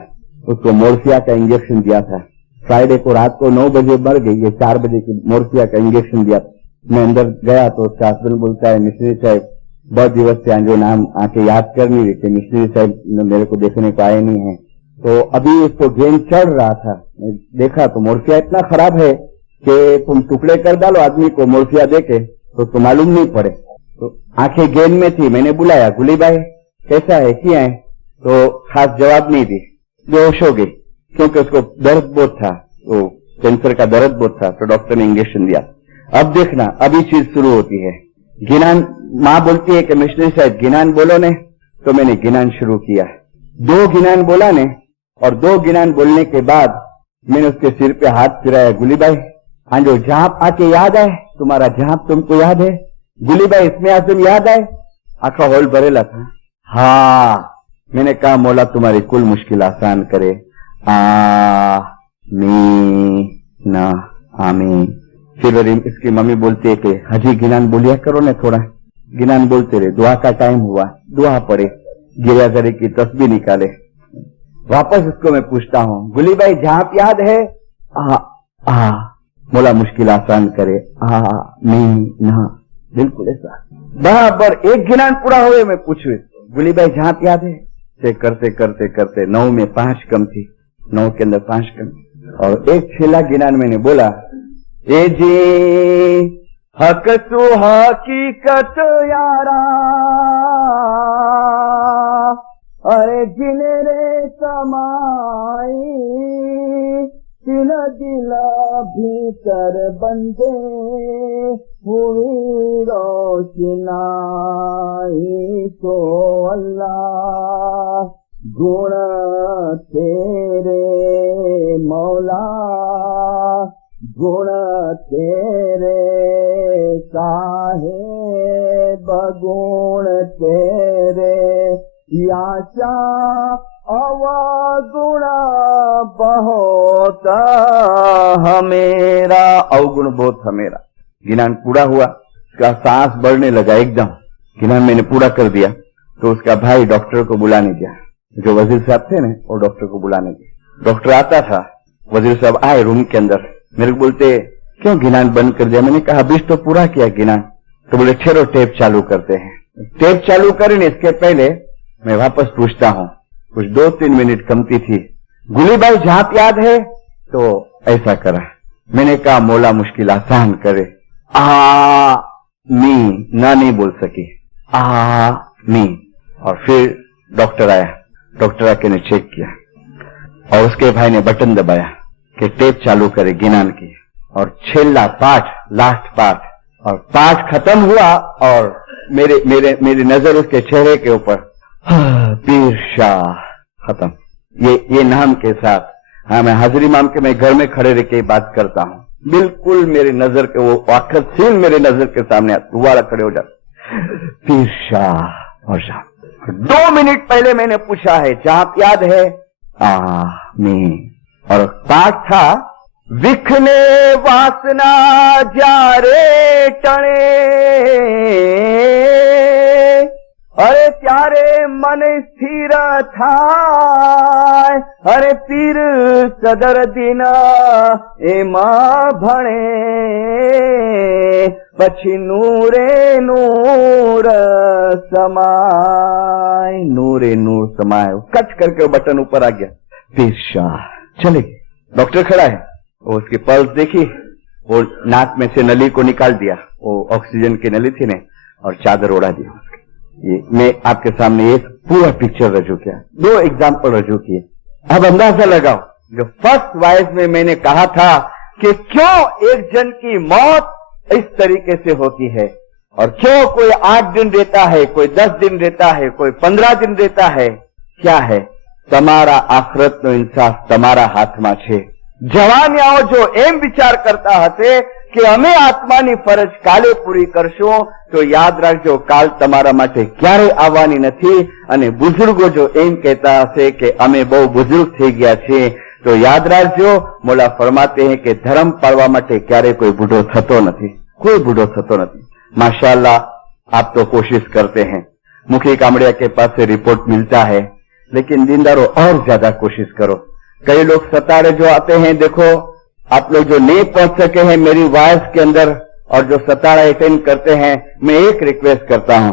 उसको मोर्फिया का इंजेक्शन दिया था। फ्राइडे को रात को 9 बजे मर गई, ये 4 बजे की मोर्फिया का इंजेक्शन दिया। मैं अंदर गया तो उसका हस्बैंड बोलता है, मिश्री साहब बहुत दिवस से जो नाम आके याद कर नहीं रही थी, मिश्री साहब मेरे को देखने को आए नहीं है। तो अभी उसको गेंद चढ़ रहा था, मैं देखा तो मोर्फिया इतना खराब है कि तुम टुकड़े कर डालो आदमी को मोर्फिया देके तो मालूम नहीं पड़े। तो आंखें गेंद में थी, मैंने बुलाया, गुली भाई कैसा है, क्या है? तो खास जवाब नहीं दी, बेहोश हो गई, क्योंकि उसको दर्द बहुत था, वो कैंसर का दर्द बहुत था। तो डॉक्टर ने इंजेक्शन दिया। अब देखना, अभी चीज शुरू होती है। गिनान, माँ बोलती है कि मिशनरी साहब गिनान बोलो ने, तो मैंने गिनान शुरू किया। 2 गिनान बोला ने, और 2 गिनान बोलने के बाद मैंने उसके सिर पे हाथ फिराया, गुली भाई हाँ जो झांप आके याद आए, तुम्हारा झांप तुमको याद है? गुली भाई इसमें आजम याद आए? आखा हॉल भरेला था। हाँ, मैंने कहा मौला तुम्हारी कुल मुश्किल आसान करे, आमीन आमीन। फिर इसकी मम्मी बोलती है कि हजी गिनान बोलिया करो ने थोड़ा, गिनान बोलते रहे, दुआ का टाइम हुआ, दुआ पड़े, गिरियाजरी की तस्बीह निकाले। वापस उसको मैं पूछता हूँ, गुली भाई झांप याद है? मोला मुश्किल आसान करे, नहीं ना, बिल्कुल ऐसा। बराबर एक गिनान पूरा हुए मैं पूछू, गुली भाई झांप याद है? से करते करते करते 9 में 5 कम थी, 9 के अंदर 5 कम, और एक छेला गिनान मैंने बोला, ए जी हक सु हकीकत यारा, अरे जिने रे समाई तिन दिला भीतर बंदे हुई रोशनाई, तो अल्लाह गुण तेरे मौला, गुण तेरे साहेब, गुण तेरे याशा अवगुण बहुत हमेरा, अवगुण बहुत हमेरा। गिनान पूरा हुआ, उसका सांस बढ़ने लगा एकदम। गिनान मैंने पूरा कर दिया तो उसका भाई डॉक्टर को बुलाने गया, जो वजीर साहब थे ना, वो डॉक्टर को बुलाने गए। डॉक्टर आता था, वजीर साहब आए रूम के अंदर, मेरे को बोलते क्यों गिनान बंद कर दिया? मैंने कहा अभी तो पूरा किया गिनान। तो बोले ठहरो टेप चालू करते हैं। टेप चालू करें इसके पहले मैं वापस पूछता हूँ, कुछ 2-3 मिनट कमती थी, गुली भाई झांप याद है? तो ऐसा करा। मैंने कहा मौला मुश्किल आसान करे, मी ना नहीं बोल सकी, मी। और फिर डॉक्टर आया, डॉक्टर आके ने चेक किया और उसके भाई ने बटन दबाया कि टेप चालू करे गिनान की, और छेला पाठ, लास्ट पाठ, और पाठ खत्म हुआ और मेरी नजर उसके चेहरे के ऊपर, पीर शाह खत्म, ये नाम के साथ। हाँ, मैं हाजिर इमाम के मैं घर में खड़े रह के बात करता हूँ, बिल्कुल मेरे नजर के वो आखिर सीन मेरे नजर के सामने दोबारा खड़े हो जाते, पीर शाह और शाह। 2 मिनट पहले मैंने पूछा है झांप याद है? नहीं। और पाठ था, विखने वासना जारे टणे, अरे प्यारे मन स्थिर था, अरे पीर सदर दिन एमा भणे, पछी नूरे नूर समाय, नूरे नूर समाय। कट करके बटन ऊपर आ गया, पीर शाह चले गए। डॉक्टर खड़ा है, वो उसकी पल्स देखी, वो नाक में से नली को निकाल दिया, वो ऑक्सीजन की नली थी ने, और चादर ओढ़ा दिया। ये मैं आपके सामने एक पूरा पिक्चर रजू किया, 2 एग्जाम्पल रजू किए। अब अंदाजा लगाओ, जो फर्स्ट वॉइस में मैंने कहा था कि क्यों एक जन की मौत इस तरीके से होती है, और क्यों कोई 8 दिन रहता है, कोई 10 दिन रहता है, कोई 15 दिन रहता है, क्या है? तमारा आखरत नो इंसाफ तमारा हाथમાં છે। જવાનિયાઓ જો એમ વિચાર કરતા હશે કે અમે આત્માની ફરજ કાલે પૂરી કરશું, તો યાદ રાખજો કાલ તમારા માટે ક્યારેય આવવાની નથી। અને બુઝુર્ગો જો એમ કહેતા હશે કે અમે બહુ બુઝુર્ગ થઈ ગયા છીએ, તો યાદ રાખજો મોલા ફરમાતે હૈ કે ધર્મ પાળવા માટે ક્યારેય કોઈ બુઢો થતો નથી, कोई बूढ़ो थतो नहीं। माशाअल्लाह आप तो कोशिश करते हैं, मुखी कामड़िया के पास से रिपोर्ट मिलता है, लेकिन दीनदारों और ज्यादा कोशिश करो। कई लोग सतारे जो आते हैं, देखो आप लोग जो नहीं पहुंच सके हैं मेरी वॉइस के अंदर और जो सतारा अटेंड करते हैं, मैं एक रिक्वेस्ट करता हूं,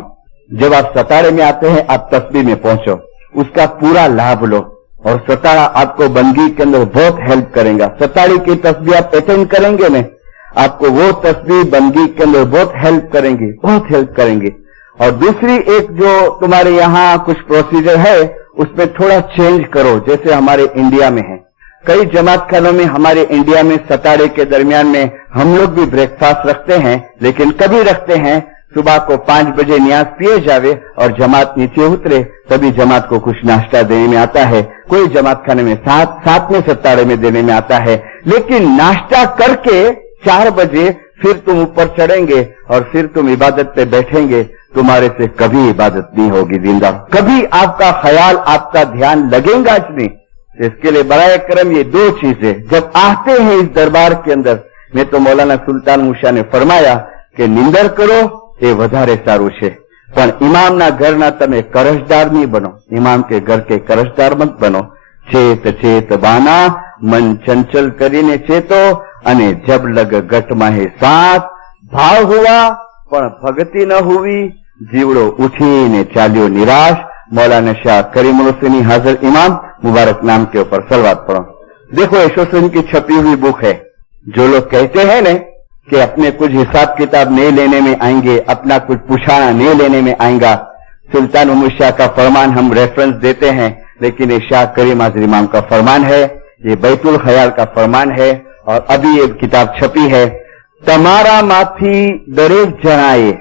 जब आप सतारे में आते हैं आप तस्बीह में पहुंचो, उसका पूरा लाभ लो, और सतारा आपको बंदगी के अंदर बहुत हेल्प करेगा। सतारी की तस्बीह आप अटेंड करेंगे ना, आपको वो तस्बीह बंदगी के अंदर बहुत हेल्प करेंगी, बहुत हेल्प करेंगी। और दूसरी एक जो तुम्हारे यहाँ कुछ प्रोसीजर है उसमें थोड़ा चेंज करो, जैसे हमारे इंडिया में है। कई जमात खानों में हमारे इंडिया में सतारे के दरमियान में हम लोग भी ब्रेकफास्ट रखते हैं, लेकिन कभी रखते हैं सुबह को 5 बजे न्याज पिए जावे और जमात नीचे उतरे, तभी जमात को कुछ नाश्ता देने में आता है। कोई जमात खाने में साथ में सतारे में देने में आता है, लेकिन नाश्ता करके 4 बजे फिर तुम ऊपर चढ़ेंगे और फिर तुम इबादत पे बैठेंगे, तुम्हारे से कभी इबादत नहीं होगी जिंदा, कभी आपका ख्याल आपका ध्यान लगेगा नहीं। इसके लिए बराए करम ये 2 चीजें जब आते हैं इस दरबार के अंदर, મેં તો મૌલાના સુલતાન મૂસાને ફરમાયા કે નિંદર કરો એ વધારે સારું છે, પણ ઇમામના ઘરના તમે કરજદાર નહીં બનો. ઇમામ કે ઘર કે કરજદાર મત બનો. ચેત ચેત બાના મન ચંચલ કરીને ચેતો અને જબ લગ ગટમાં હે સાથ ભાવ હુआ પણ ભગતી ન હુવી જીવડો ઉઠીને ચાલ્યો નિરાશ. मौलाना शाह करीम हुसैनी हाजिर इमाम मुबारक नाम के ऊपर सलवात पढ़ो. देखो यशोसन की छपी हुई बुक है. जो लोग कहते हैं ने कि अपने कुछ हिसाब किताब नहीं लेने में आएंगे, अपना कुछ पुछाना नहीं लेने में आएगा, सुल्तान उमर शाह का फरमान हम रेफरेंस देते हैं, लेकिन ये शाह करीम हाजिर इमाम का फरमान है, ये बैतुल ख्याल का फरमान है और अभी ये किताब छपी है. तमारा माथी दरेक जनाए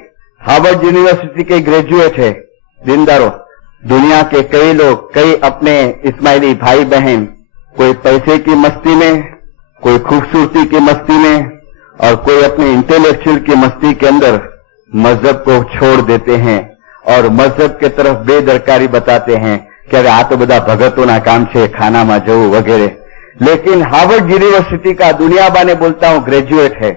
हार्वर्ड यूनिवर्सिटी के ग्रेजुएट है, दीनदारों. दुनिया के कई लोग, कई अपने इस्माइली भाई बहन, कोई पैसे की मस्ती में, कोई खूबसूरती की मस्ती में और कोई अपने इंटेलेक्चुअल की मस्ती के अंदर मजहब को छोड़ देते हैं और मजहब के तरफ बेदरकारी बताते हैं कि अरे आ तो बधा भगतों काम है, खाना में जવું वगैरह. लेकिन हार्वर्ड यूनिवर्सिटी का दुनिया बाने बोलता हूं ग्रेजुएट है.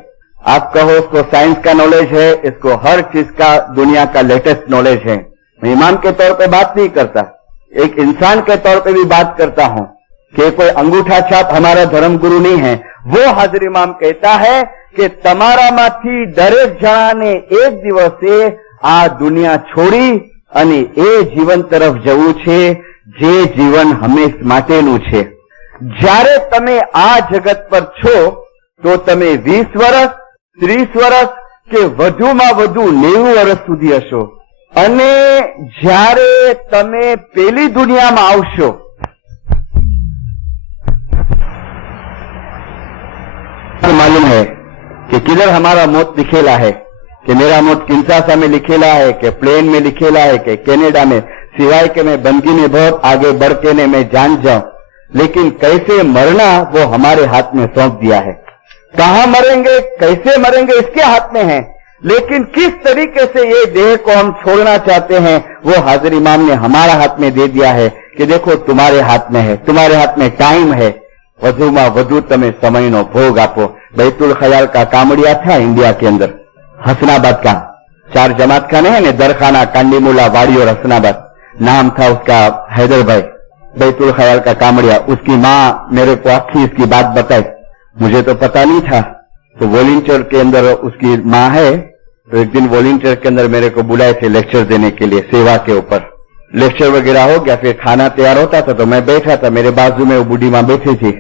आप कहो उसको साइंस का नॉलेज है, इसको हर चीज का दुनिया का लेटेस्ट नॉलेज है. मैं इमाम के तौर पे बात नहीं करता, एक इंसान के तौर पे भी बात करता हूं कि कोई अंगूठा छाप हमारा धर्म गुरु नहीं है. वो हाजिर इमाम कहता है कि तमारा माथी दरेक जणाने एक दिवसे आ दुनिया छोड़ी અને એ જીવન તરફ જવું છે જે જીવન હંમેશ માટેનું છે. જ્યારે તમે આ જગત પર છો તો તમે 20 વર્ષ 30 વર્ષ કે વધુમાં વધુ 90 વર્ષ સુધી હશો અને જ્યારે તમે પેલી દુનિયામાં આવશો मालूम है कि किधर हमारा मौत लिखेला है, कि मेरा मौत किंशासा में लिखेला है, कि प्लेन में लिखेला है, कि कनाडा में, सिवाय कि मैं बंदगी में बहुत आगे बढ़ के ने मैं जान जाऊं. लेकिन कैसे मरना वो हमारे हाथ में सौंप दिया है. कहां मरेंगे, कैसे मरेंगे इसके हाथ में है, लेकिन किस तरीके से ये देह को हम छोड़ना चाहते हैं वो हाजिर इमाम ने हमारा हाथ में दे दिया है कि देखो तुम्हारे हाथ में है, तुम्हारे हाथ में टाइम है, વધુમાં વધુ તમે સમયનો ભોગ આપો. बैतुल ख्याल का कामड़िया था इंडिया के अंदर, हसनाबाद का 4 जमात खाने हैं ने, दरखाना, कांडीमुला, वाड़ी और हसनाबाद. नाम था उसका हैदर भाई. बैतुल ख्याल का कामड़िया. उसकी माँ मेरे को आखिर इसकी बात बताई, मुझे तो पता नहीं था. तो वॉलंटियर के अंदर उसकी माँ है, तो एक दिन वॉलंटियर के अंदर मेरे को बुलाए थे लेक्चर देने के लिए, सेवा के ऊपर. लेक्चर वगैरह हो गया, फिर खाना तैयार होता था तो मैं बैठा था, मेरे बाजू में वो बूढ़ी माँ बैठी थी.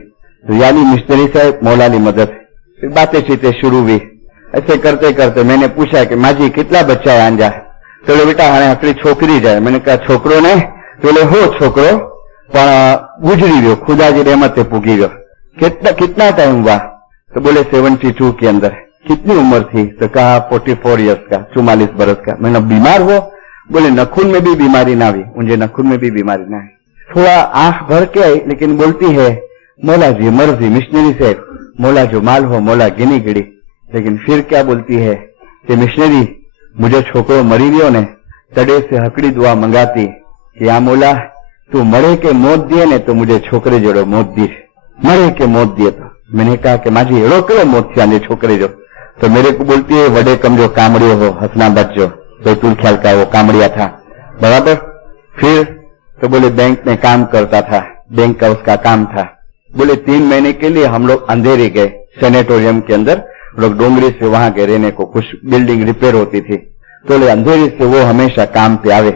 तो यानी मिस्त्री साहब मौलानी मदद. फिर बातें चीतें शुरू हुई. ऐसे करते करते मैंने पूछा कि माँ जी कितना बच्चा है आंजा? तो बोले बेटा हाँ अपनी छोकरी जाए. मैंने कहा छोकरो ने? तो बोले हो छोकरो पण गुजरी गयो, खुदा जी रहमते पूगी गयो. कितना टाइम हुआ? तो बोले 72 के अंदर. कितनी उम्र थी? तो कहा 44 ईयर्स का, 44 बरस का. मैंने बीमार हो? बोले नखून में भी बीमारी ना हुई, मुझे नखून में भी बीमारी ना आई. थोड़ा आंख भर के आई, लेकिन बोलती है मौला जी मर्जी, मिशनरी से मौला जो माल हो मौला गिनी गिड़ी. लेकिन फिर क्या बोलती है कि मिशनरी मुझे छोकरो मरी गयो ने, तड़े से हकड़ी दुआ मंगाती कि या मौला तू मरे के मौत दिए ने तो मुझे छोकरे जोड़ो मौत दी, मरे के मौत दिए. तो मैंने कहा कि माँ जी एड़ो करो मौत से आने छोकरे जो. तो मेरे को बोलती है वडे कम जो कामड़ियो हो, हसनाबाद जो बैतुल ख्याल का वो कामड़िया था, बराबर. फिर तो बोले बैंक में काम करता था, बैंक का उसका काम था. बोले 3 महीने के लिए हम लोग अंधेरे गए सेनेटोरियम के अंदर. लोग डोंगरी से वहां गए रहने को, कुछ बिल्डिंग रिपेयर होती थी. तो बोले अंधेरे से वो हमेशा काम पे आवे.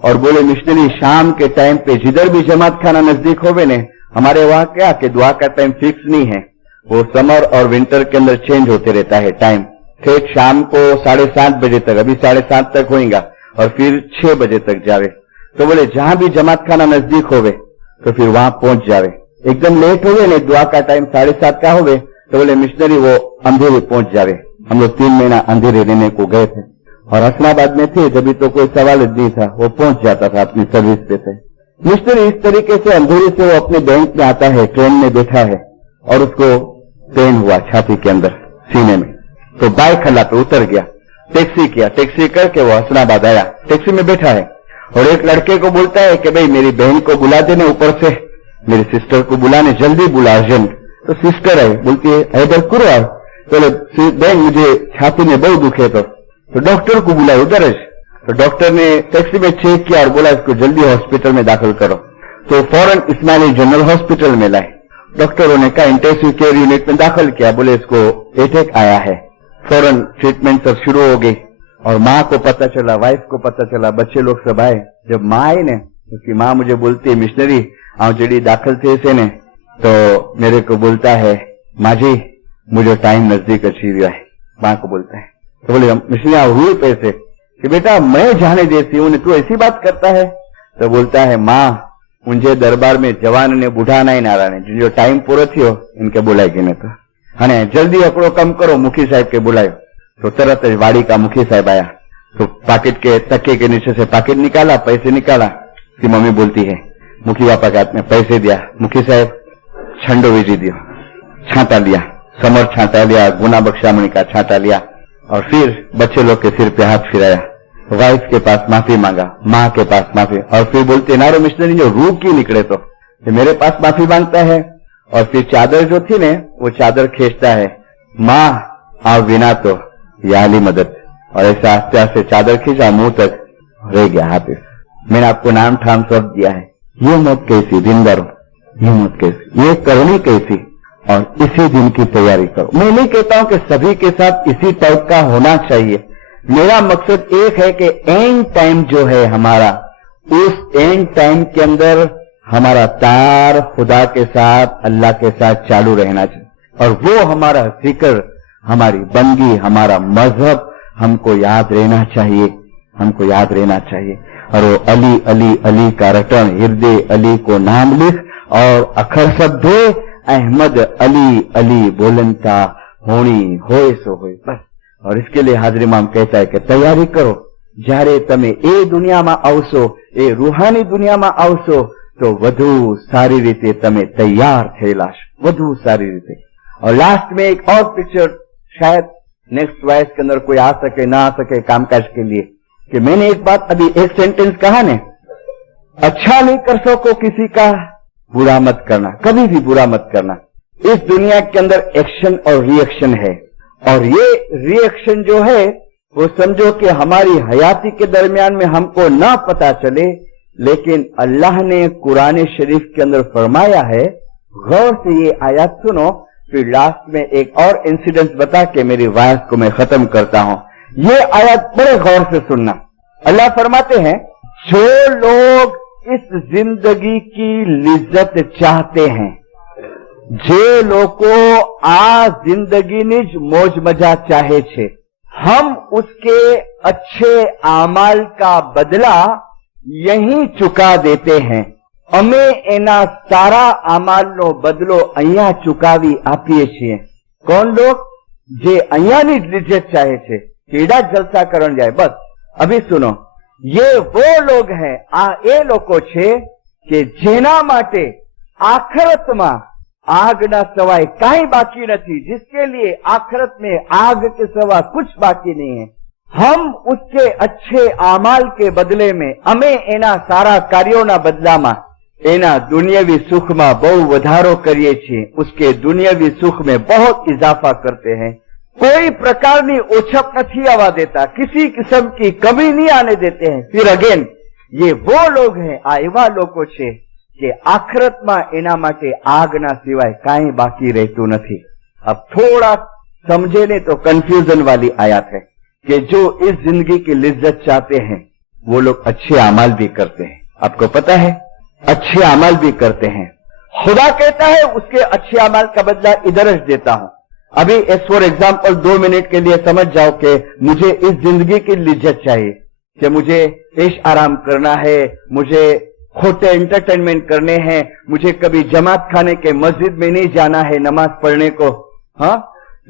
और बोले मिशनरी शाम के टाइम पे जिधर भी जमात खाना नजदीक होवे ने, हमारे वहां क्या कि दुआ का टाइम फिक्स नहीं है, वो समर और विंटर के अंदर चेंज होते रहता है टाइम. फिर शाम को 7:30 बजे तक, अभी 7:30 तक होगा और फिर 6 बजे तक जावे. तो बोले जहां भी जमात खाना नजदीक होवे तो फिर वहां पहुंच जावे. एकदम लेट हो गए ने, दुआ का टाइम 7:30 का होवे तो बोले मिशनरी वो अंधेरे पहुंच जावे. हम लोग 3 महीना अंधेरे रहने को गए थे और हसनाबाद में थे, जब तो कोई सवाल नहीं था, वो पहुंच जाता था अपनी सर्विस पे से. मिशनरी इस तरीके से अंधेरे से वो अपने बैंक में आता है, ट्रेन में बैठा है और उसको पेन हुआ छाती के अंदर, सीने में. तो बाइक खला पे उतर गया, टैक्सी किया, टैक्सी करके वो हसनाबाद आया. टैक्सी में बैठा है और एक लड़के को बोलता है कि भाई मेरी बहन को बुला देने, ऊपर से मेरी सिस्टर को बुलाने, जल्दी बुला अर्जेंट. तो सिस्टर है, बोलती है हैदर कुरो आए. बोले बहन मुझे छाती में बहुत दुखे तो डॉक्टर को बुलाया उधर। तो डॉक्टर ने टैक्सी में चेक किया और बोला इसको जल्दी हॉस्पिटल में दाखिल करो। तो फौरन इस्माइली जनरल हॉस्पिटल में लाए। डॉक्टरों ने कहा इंटेंसिव केयर यूनिट में दाखिल किया। बोले इसको अटैक आया है। फौरन ट्रीटमेंट सब शुरू हो गई और माँ को पता चला, वाइफ को पता चला, बच्चे लोग सब आए। जब माँ आई ने, उसकी माँ मुझे बोलती है मिशनरी आओ जड़ी दाखिल थे इसे ने, तो मेरे को बोलता है माँ जी मुझे टाइम नजदीक अच्छी हुआ है। माँ को बोलता है तो बोले मिशनरी आओ हुए पैसे कि बेटा मैं जाने देती हूँ तू ऐसी बात करता है। तो बोलता है माँ मुझे दरबार में जवान ने बूढ़ा नहीं नारायण जो टाइम पूरा थियो इनके बुलाएगी ने तो અને जल्दी अपनो कम करो मुखी साहब के बुलायो। तो तरत वाड़ी का मुखी साहब आया तो पाकिट के तकिए के नीचे से पाकिट निकाला, पैसे निकाला कि मम्मी बोलती है मुखी पापा के हाथ में पैसे दिया। मुखी साहब छंडो विजी दियो, छांटा लिया, समर छांटा लिया, गुना बख्शामणी का छांटा लिया और फिर बच्चे लोग के सिर पे हाथ फिराया। वाइफ के पास माफी मांगा, माँ के पास माफी और फिर बोलते नारो मिशनरी जो रूह की निकले तो मेरे पास माफी मांगता है। और फिर चादर जो थी ने वो चादर खींचता है, माँ आप बिना तो याली मदद, और ऐसा आस्ते आस्ते चादर खींचा मुंह तक रह गया हाफिज। मैंने आपको नाम ठाम सौंप दिया है, ये मौत कैसी जिंदा रहो, ये मौत कैसी, ये करनी कैसी और इसी दिन की तैयारी करो। मैं नहीं कहता हूं कि सभी के साथ इसी टाइप का होना चाहिए। मेरा मकसद एक है कि एंड टाइम जो है हमारा, उस एंड टाइम के अंदर हमारा तार खुदा के साथ, अल्लाह के साथ चालू रहना चाहिए और वो हमारा जिक्र, हमारी बंदगी, हमारा मजहब हमको याद रहना चाहिए, हमको याद रहना चाहिए। और वो अली अली अली का रटन, हृदय अली को नाम लिख और अखर सब दे, अहमद अली अली बोलनता होनी होए सो होए बस। और इसके लिए हाजर इमाम कहता है कि तैयारी करो, જ્યારે તમે એ દુનિયામાં આવશો, એ રૂહાની દુનિયામાં આવશો तो વધુ सारी रीते तमे तैयार થયેલા છો, વધુ सारी रीते। और लास्ट में एक और पिक्चर शायद नेक्स्ट वॉइस के अंदर कोई आ सके ना आ सके कामकाज के लिए, कि मैंने एक बात अभी एक सेंटेंस कहा ने, अच्छा नहीं कर सको किसी का बुरा मत करना, कभी भी बुरा मत करना। इस दुनिया के अंदर एक्शन और रिएक्शन है और ये रिएक्शन जो है वो समझो कि हमारी हयाती के दरमियान में हमको ना पता चले, लेकिन अल्लाह ने कुरान शरीफ के अंदर फरमाया है। गौर से ये आयत सुनो, फिर लास्ट में एक और इंसिडेंट बता के मेरी वायस को मैं खत्म करता हूं। ये आयत बड़े गौर से सुनना। अल्लाह फरमाते हैं जो लोग इस जिंदगी की लिज्जत चाहते हैं, जे लोगो आ जिंदगी ज मौज मजा चाहे छे, हम उसके अच्छे आमाल का बदला यहीं चुका देते हैं। अमे एना सारा आमालनो बदलो अहिया चुकावी आपीए छीए। कौन लोग? जे अहियानी लिज्जत चाहे छे, केड़ा जलसा करण जाए बस। अभी सुनो, ये वो लोग हैं, आ ए लोको छे के जेना माटे आखरत में आग ना सवाय काई बाकी नहीं, जिसके लिए आखरत में आग के सवा कुछ बाकी नहीं है। हम उसके अच्छे आमाल के बदले में अमे एना सारा कार्यों बदला में एना दुनियावी सुख में बहु वधारो करिए छे, उसके दुनियावी सुख में बहुत इजाफा करते हैं। कोई प्रकार की ओछप नहीं आवा देता, किसी किस्म की कमी नहीं आने देते हैं। फिर अगेन ये वो लोग हैं, आ एवा लोगो छे कि आखरत में एना माटे आग ना सिवाय काई बाकी रहतुं नथी। अब थोड़ा समझे ने तो कंफ्यूजन वाली आयत है कि जो इस जिंदगी की लिज्जत चाहते हैं वो लोग अच्छे अमाल भी करते हैं। आपको पता है, अच्छे अमाल भी करते हैं। खुदा कहता है उसके अच्छे अमाल का बदला इधर देता हूं। अभी एज फॉर एग्जाम्पल 2 मिनट के लिए समझ जाओ कि मुझे इस जिंदगी की लिज्जत चाहिए, कि मुझे ऐश आराम करना है, मुझे खोटे एंटरटेनमेंट करने हैं, मुझे कभी जमात खाने के मस्जिद में नहीं जाना है नमाज पढ़ने को। हाँ,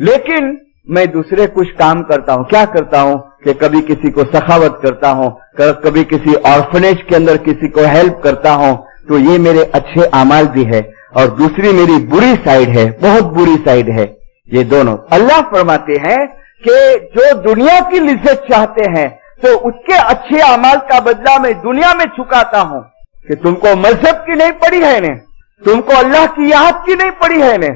लेकिन मैं दूसरे कुछ काम करता हूं। क्या करता हूं कि कभी किसी को सखावत करता हूं, कभी किसी ऑर्फनेज के अंदर किसी को हेल्प करता हूं, तो ये मेरे अच्छे अमाल भी है। और दूसरी मेरी बुरी साइड है, बहुत बुरी साइड है। ये दोनों अल्लाह फरमाते हैं कि जो दुनिया की लिज्जत चाहते हैं तो उसके अच्छे अमाल का बदला मैं दुनिया में चुकाता हूं। कि तुमको मजहब की नहीं पड़ी है ने, तुमको अल्लाह की याद की नहीं पड़ी है ने,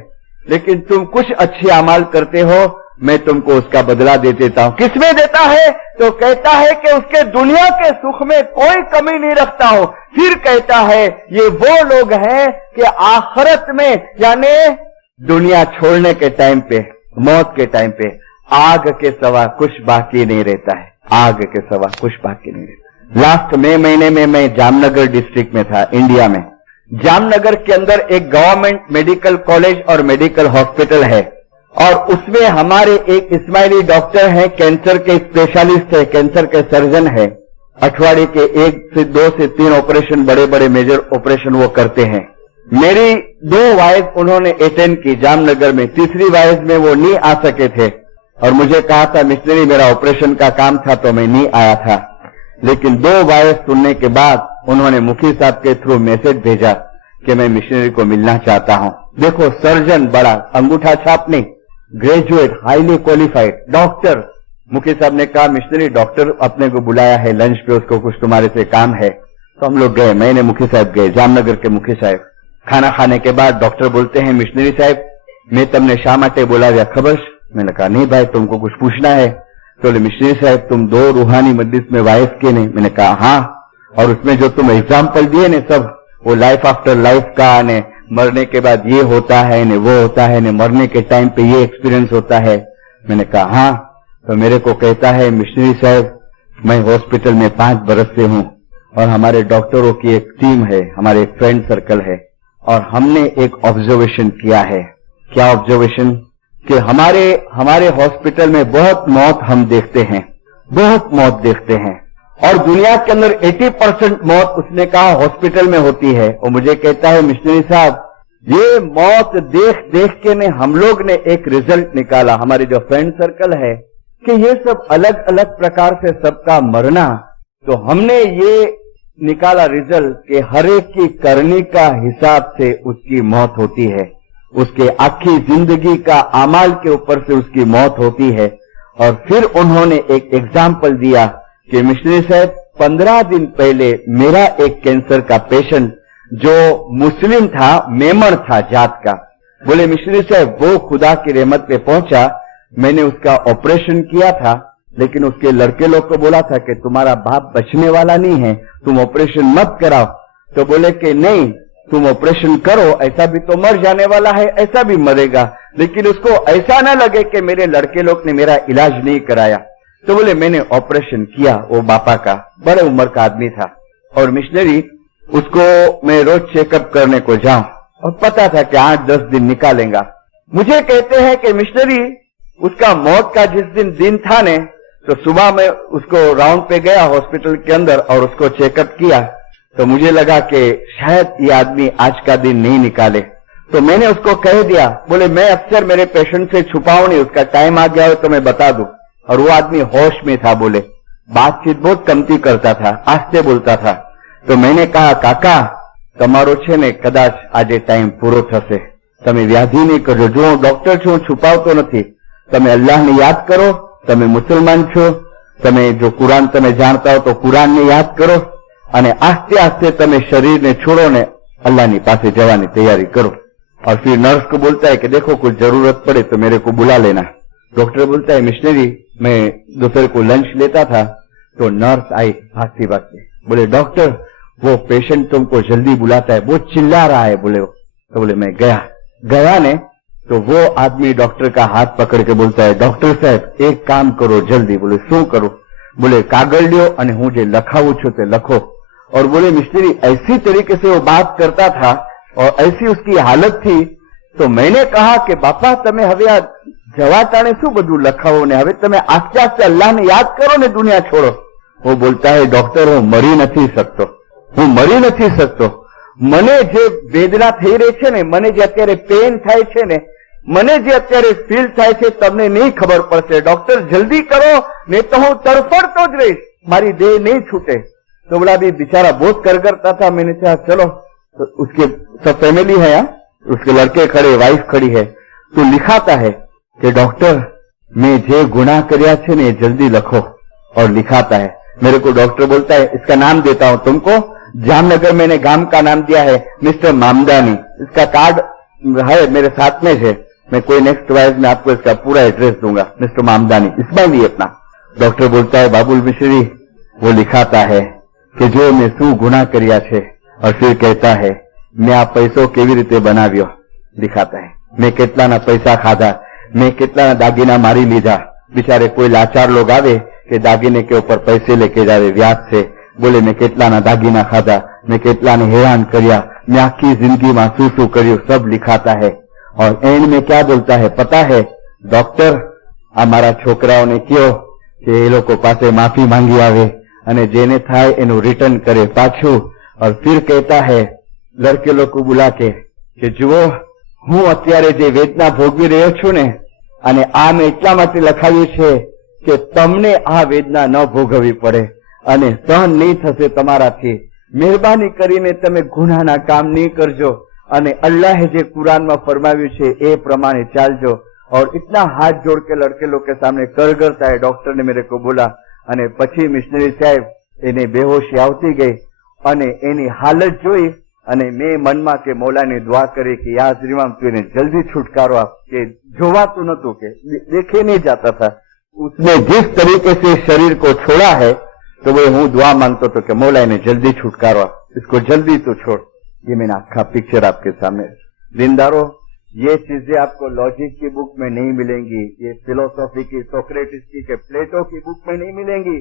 लेकिन तुम कुछ अच्छे अमाल करते हो, मैं तुमको उसका बदला दे देता हूं। किसमें देता है? तो कहता है कि उसके दुनिया के सुख में कोई कमी नहीं रखता हो। फिर कहता है ये वो लोग हैं कि आखिरत में, यानी दुनिया छोड़ने के टाइम पे, मौत के टाइम पे, आग के सिवा कुछ बाकी नहीं रहता है। आग के सिवा कुछ बाकी नहीं रहता। लास्ट मई महीने में मैं जामनगर डिस्ट्रिक्ट में था, इंडिया में। जामनगर के अंदर एक गवर्नमेंट मेडिकल कॉलेज और मेडिकल हॉस्पिटल है, और उसमें हमारे एक इस्माइली डॉक्टर हैं, कैंसर के स्पेशलिस्ट है, कैंसर के सर्जन है। अठवाडिये के 1 से 2 से 3 ऑपरेशन, बड़े बड़े मेजर ऑपरेशन वो करते हैं। मेरी 2 वाइफ उन्होंने अटेंड की जामनगर में। तीसरी वाइफ में वो नहीं आ सके थे और मुझे कहा था मिशनरी मेरा ऑपरेशन का काम था तो मैं नहीं आया था। लेकिन 2 वाइफ सुनने के बाद उन्होंने मुखी साहब के थ्रू मैसेज भेजा कि मैं मिशनरी को मिलना चाहता हूं। देखो, सर्जन बड़ा, अंगूठा छाप नहीं, ग्रेजुएट, हाईली क्वालिफाइड डॉक्टर। मुखी साहब ने कहा मिशनरी डॉक्टर अपने को बुलाया है लंच पे, उसको कुछ तुम्हारे से काम है। तो हम लोग गए, मैंने मुखी साहब गए, जामनगर के मुखी साहब। खाना खाने के बाद डॉक्टर बोलते हैं मिशनरी साहब मैं तमने शा माटे बोलाव्या खबर? मैंने कहा नहीं भाई, तुमको कुछ पूछना है। तो बोले मिशनरी साहब तुम 2 रूहानी मजलिस में वाइफ के नहीं? मैंने कहा हाँ, और उसमें जो तुम एग्जाम्पल दिए ने सब, वो लाइफ आफ्टर लाइफ का, ने मरने के बाद ये होता है, ने वो होता है, ने मरने के टाइम पे ये एक्सपीरियंस होता है। मैंने कहा हाँ। तो मेरे को कहता है मिशनरी साहब मैं हॉस्पिटल में 5 बरस से हूं और हमारे डॉक्टरों की एक टीम है, हमारे एक फ्रेंड सर्कल है, और हमने एक ऑब्जर्वेशन किया है। क्या ऑब्जर्वेशन? कि हमारे हॉस्पिटल में बहुत मौत हम देखते हैं, बहुत मौत देखते हैं, और दुनिया के अंदर 80% मौत उसने कहा हॉस्पिटल में होती है। और मुझे कहता है मिशनरी साहब ये मौत देख देख के ने हम लोग ने एक रिजल्ट निकाला, हमारे जो फ्रेंड सर्कल है, कि ये सब अलग अलग प्रकार से सबका मरना। तो हमने ये निकाला रिजल्ट कि हर एक की करनी का हिसाब से उसकी मौत होती है, उसके आखी जिंदगी का अमाल के ऊपर से उसकी मौत होती है। और फिर उन्होंने एक एग्जाम्पल दिया कि मिशनरी साहब 15 दिन पहले मेरा एक कैंसर का पेशेंट जो मुस्लिम था, मेमन था जात का, बोले मिशनरी साहब वो खुदा की रहमत पे पहुंचा, मैंने उसका ऑपरेशन किया था, लेकिन उसके लड़के लोग को बोला था कि तुम्हारा बाप बचने वाला नहीं है, तुम ऑपरेशन मत कराओ। तो बोले कि नहीं तुम ऑपरेशन करो, ऐसा भी तो मर जाने वाला है, ऐसा भी मरेगा, लेकिन उसको ऐसा ना लगे कि मेरे लड़के लोग ने मेरा इलाज नहीं कराया। तो बोले मैंने ऑपरेशन किया। वो बापा का बड़े उम्र का आदमी था, और मिशनरी उसको मैं रोज चेकअप करने को जाऊं, और पता था कि 8-10 दिन निकालेगा। मुझे कहते हैं कि मिशनरी उसका मौत का जिस दिन था ने, तो सुबह में उसको राउंड पे गया हॉस्पिटल के अंदर और उसको चेकअप किया। तो मुझे लगा कि शायद ये आदमी आज का दिन नहीं निकाले। तो मैंने उसको कह दिया, बोले मैं अक्सर मेरे पेशेंट से छुपाऊं नहीं, उसका टाइम आ गया हो तो मैं बता दूं। और वो आदमी होश में था, बोले बातचीत बहुत कमती करता था, आस्ते बोलता था। तो मैंने कहा काका તમારો છે ને કદાચ આજે ટાઈમ પૂરો થશે, તમે વ્યાધિ નહીં કરજો, જો હું ડોક્ટર છું છુપાવતો નથી, તમે અલ્લાહને યાદ કરો, તમે મુસલમાન છો, તમે જો કુરાન તમે જાણતા હો તો કુરાનને યાદ કરો, અને આસ્તે આસ્તે તમે શરીરને છોડો ને अल्लाह पासे जवानी तैयारी करो। और फिर नर्स को बोलता है कि देखो कुछ जरूरत पड़े तो मेरे को बुला लेना। डॉक्टर बोलता है मिशनरी मैं दोपहर को लंच लेता था तो नर्स आई भागती भागती, बोले डॉक्टर वो पेशेंट तुमको जल्दी बुलाता है, वो चिल्ला रहा है। बोले तो बोले मैं गया ने तो वो आदमी डॉक्टर का हाथ पकड़ के बोलता है डॉक्टर साहब एक काम करो जल्दी। बोले शू करो? बोले कागल ल्यो અને હું જે લખાવું છું તે લખો। और बोले मिस्त्री ऐसी तरीके से वो बात करता था और ऐसी उसकी हालत थी। तो मैंने कहा कि बापा तमे हवे आ जवा टाणे शू बधुं लखावो ने हवे तमे आस्ते आस्ते अल्लाह ने याद करो ने दुनिया छोड़ो। वो बोलता है डॉक्टर હું મરી નથી શકતો, હું મરી નથી શકતો, મને જે વેદના થઈ રહી છે ને, મને જે અત્યારે પેન થાય છે ને, મને જે અત્યારે ફીલ થાય છે તમને નહીં ખબર પડશે। डॉक्टर जल्दी करो नहीं तो હું તડફડતો જ રહીશ, મારી દેહ नहीं छूटे। तो बोला भी बेचारा बहुत कर करता था। मैंने कहा चलो, तो उसके सब फैमिली है यहाँ, उसके लड़के खड़े, वाइफ खड़ी है। तो लिखाता है कि डॉक्टर मैं जे गुनाह कर्या छे ने जल्दी लिखो, और लिखाता है। मेरे को डॉक्टर बोलता है इसका नाम देता हूं तुमको, जामनगर मैंने गांव का नाम दिया है मिस्टर मामदानी, इसका कार्ड है मेरे साथ में है। मैं कोई नेक्स्ट वाइज में आपको इसका पूरा एड्रेस दूंगा, मिस्टर मामदानी इस्माइली अपना। डॉक्टर बोलता है बाबुल मिश्री वो लिखाता है कि जो मैं शू गुनाह કર્યા છે और फिर कहता है मैं आ पैसो केवी रीते बनाव्यो। लिखाता है मैं केटलाना पैसा खाधा, मैं केटलाना दागीना मारी लीधा। बेचारे कोई लाचार लोग आवे कि दागीने के ऊपर पैसे लेके जावे व्याज से, बोले मैं केटलाना दागीना खाधा, मैं केटलाने हैरान कर्या, मैं आखी जिंदगी में शू कर्યું, सब लिखाता है। और एंड में क्या बोलता है पता है? डॉक्टर हमारा छोकराओने कहो कि ए लोग पासे माफी मांगी आवे અને જેને થાય એનું રિટર્ન કરે પાછું। और फिर कहता है लड़के लोग को बुला के कि જુઓ હું અત્યારે જે વેદના ભોગવી રહ્યો છું ને, અને આ મેં એટલા માટે લખાવ્યું છે કે તમને આ વેદના ન ભોગવવી પડે અને સહન નહીં થશે તમારાથી। મહેરબાની કરીને તમે ગુનાના કામ નહીં કરજો અને અલ્લાહે જે કુરાનમાં ફરમાવ્યું છે એ પ્રમાણે ચાલજો। और इतना हाथ जोड़ के लड़के लोग के सामने कर करता है। डॉक्टर ने मेरे को बोला અને પછી મિશનરી સાહેબ એને બેહોશી આવતી ગઈ અને એની હાલત જોઈ અને મેં મનમાં કે મૌલાને દુઆ કરી કે યા અઝીમ તું એને જલ્દી છુટકારો આપ, કે જોવાતું નતું, કે देखे नहीं जाता था। उसने जिस तरीके से शरीर को छोड़ा है तो वो हूँ दुआ मांगता तो कि मौला इन्हें जल्दी छुटकारो आप, इसको जल्दी तो छोड़। ये मैंने आखा पिक्चर आपके सामने। जिंदारो ये चीजें आपको लॉजिक की बुक में नहीं मिलेंगी, ये फिलोसॉफी की, सोक्रेटिस की, के प्लेटो की बुक में नहीं मिलेंगी।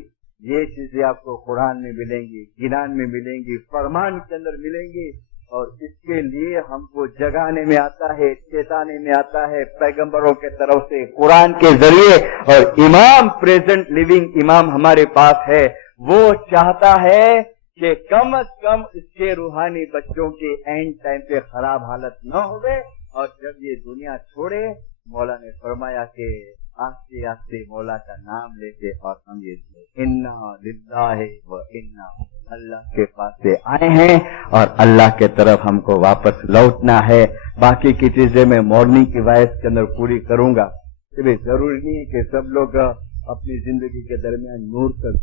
ये चीजें आपको कुरान में मिलेंगी, गिनान में मिलेंगी, फरमान के अंदर मिलेंगी। और इसके लिए हमको जगाने में आता है, चेताने में आता है पैगंबरों के तरफ से कुरान के जरिए। और इमाम प्रेजेंट लिविंग इमाम हमारे पास है, वो चाहता है कि कम अज कम इसके रूहानी बच्चों के एंड टाइम पे खराब हालत न होवे। और जब ये दुनिया छोड़े, मौला ने फरमाया कि आस्ते आस्ते मौला का नाम लेते और हम ये इन्ना लिल्लाहि व इन्ना अल्लाह के पास से आए हैं और अल्लाह के तरफ हमको वापस लौटना है। बाकी की चीजें मैं मॉर्निंग की वॉइस के अंदर पूरी करूंगा। जरूरी नहीं है कि सब लोग अपनी जिंदगी के दरमियान नूर तक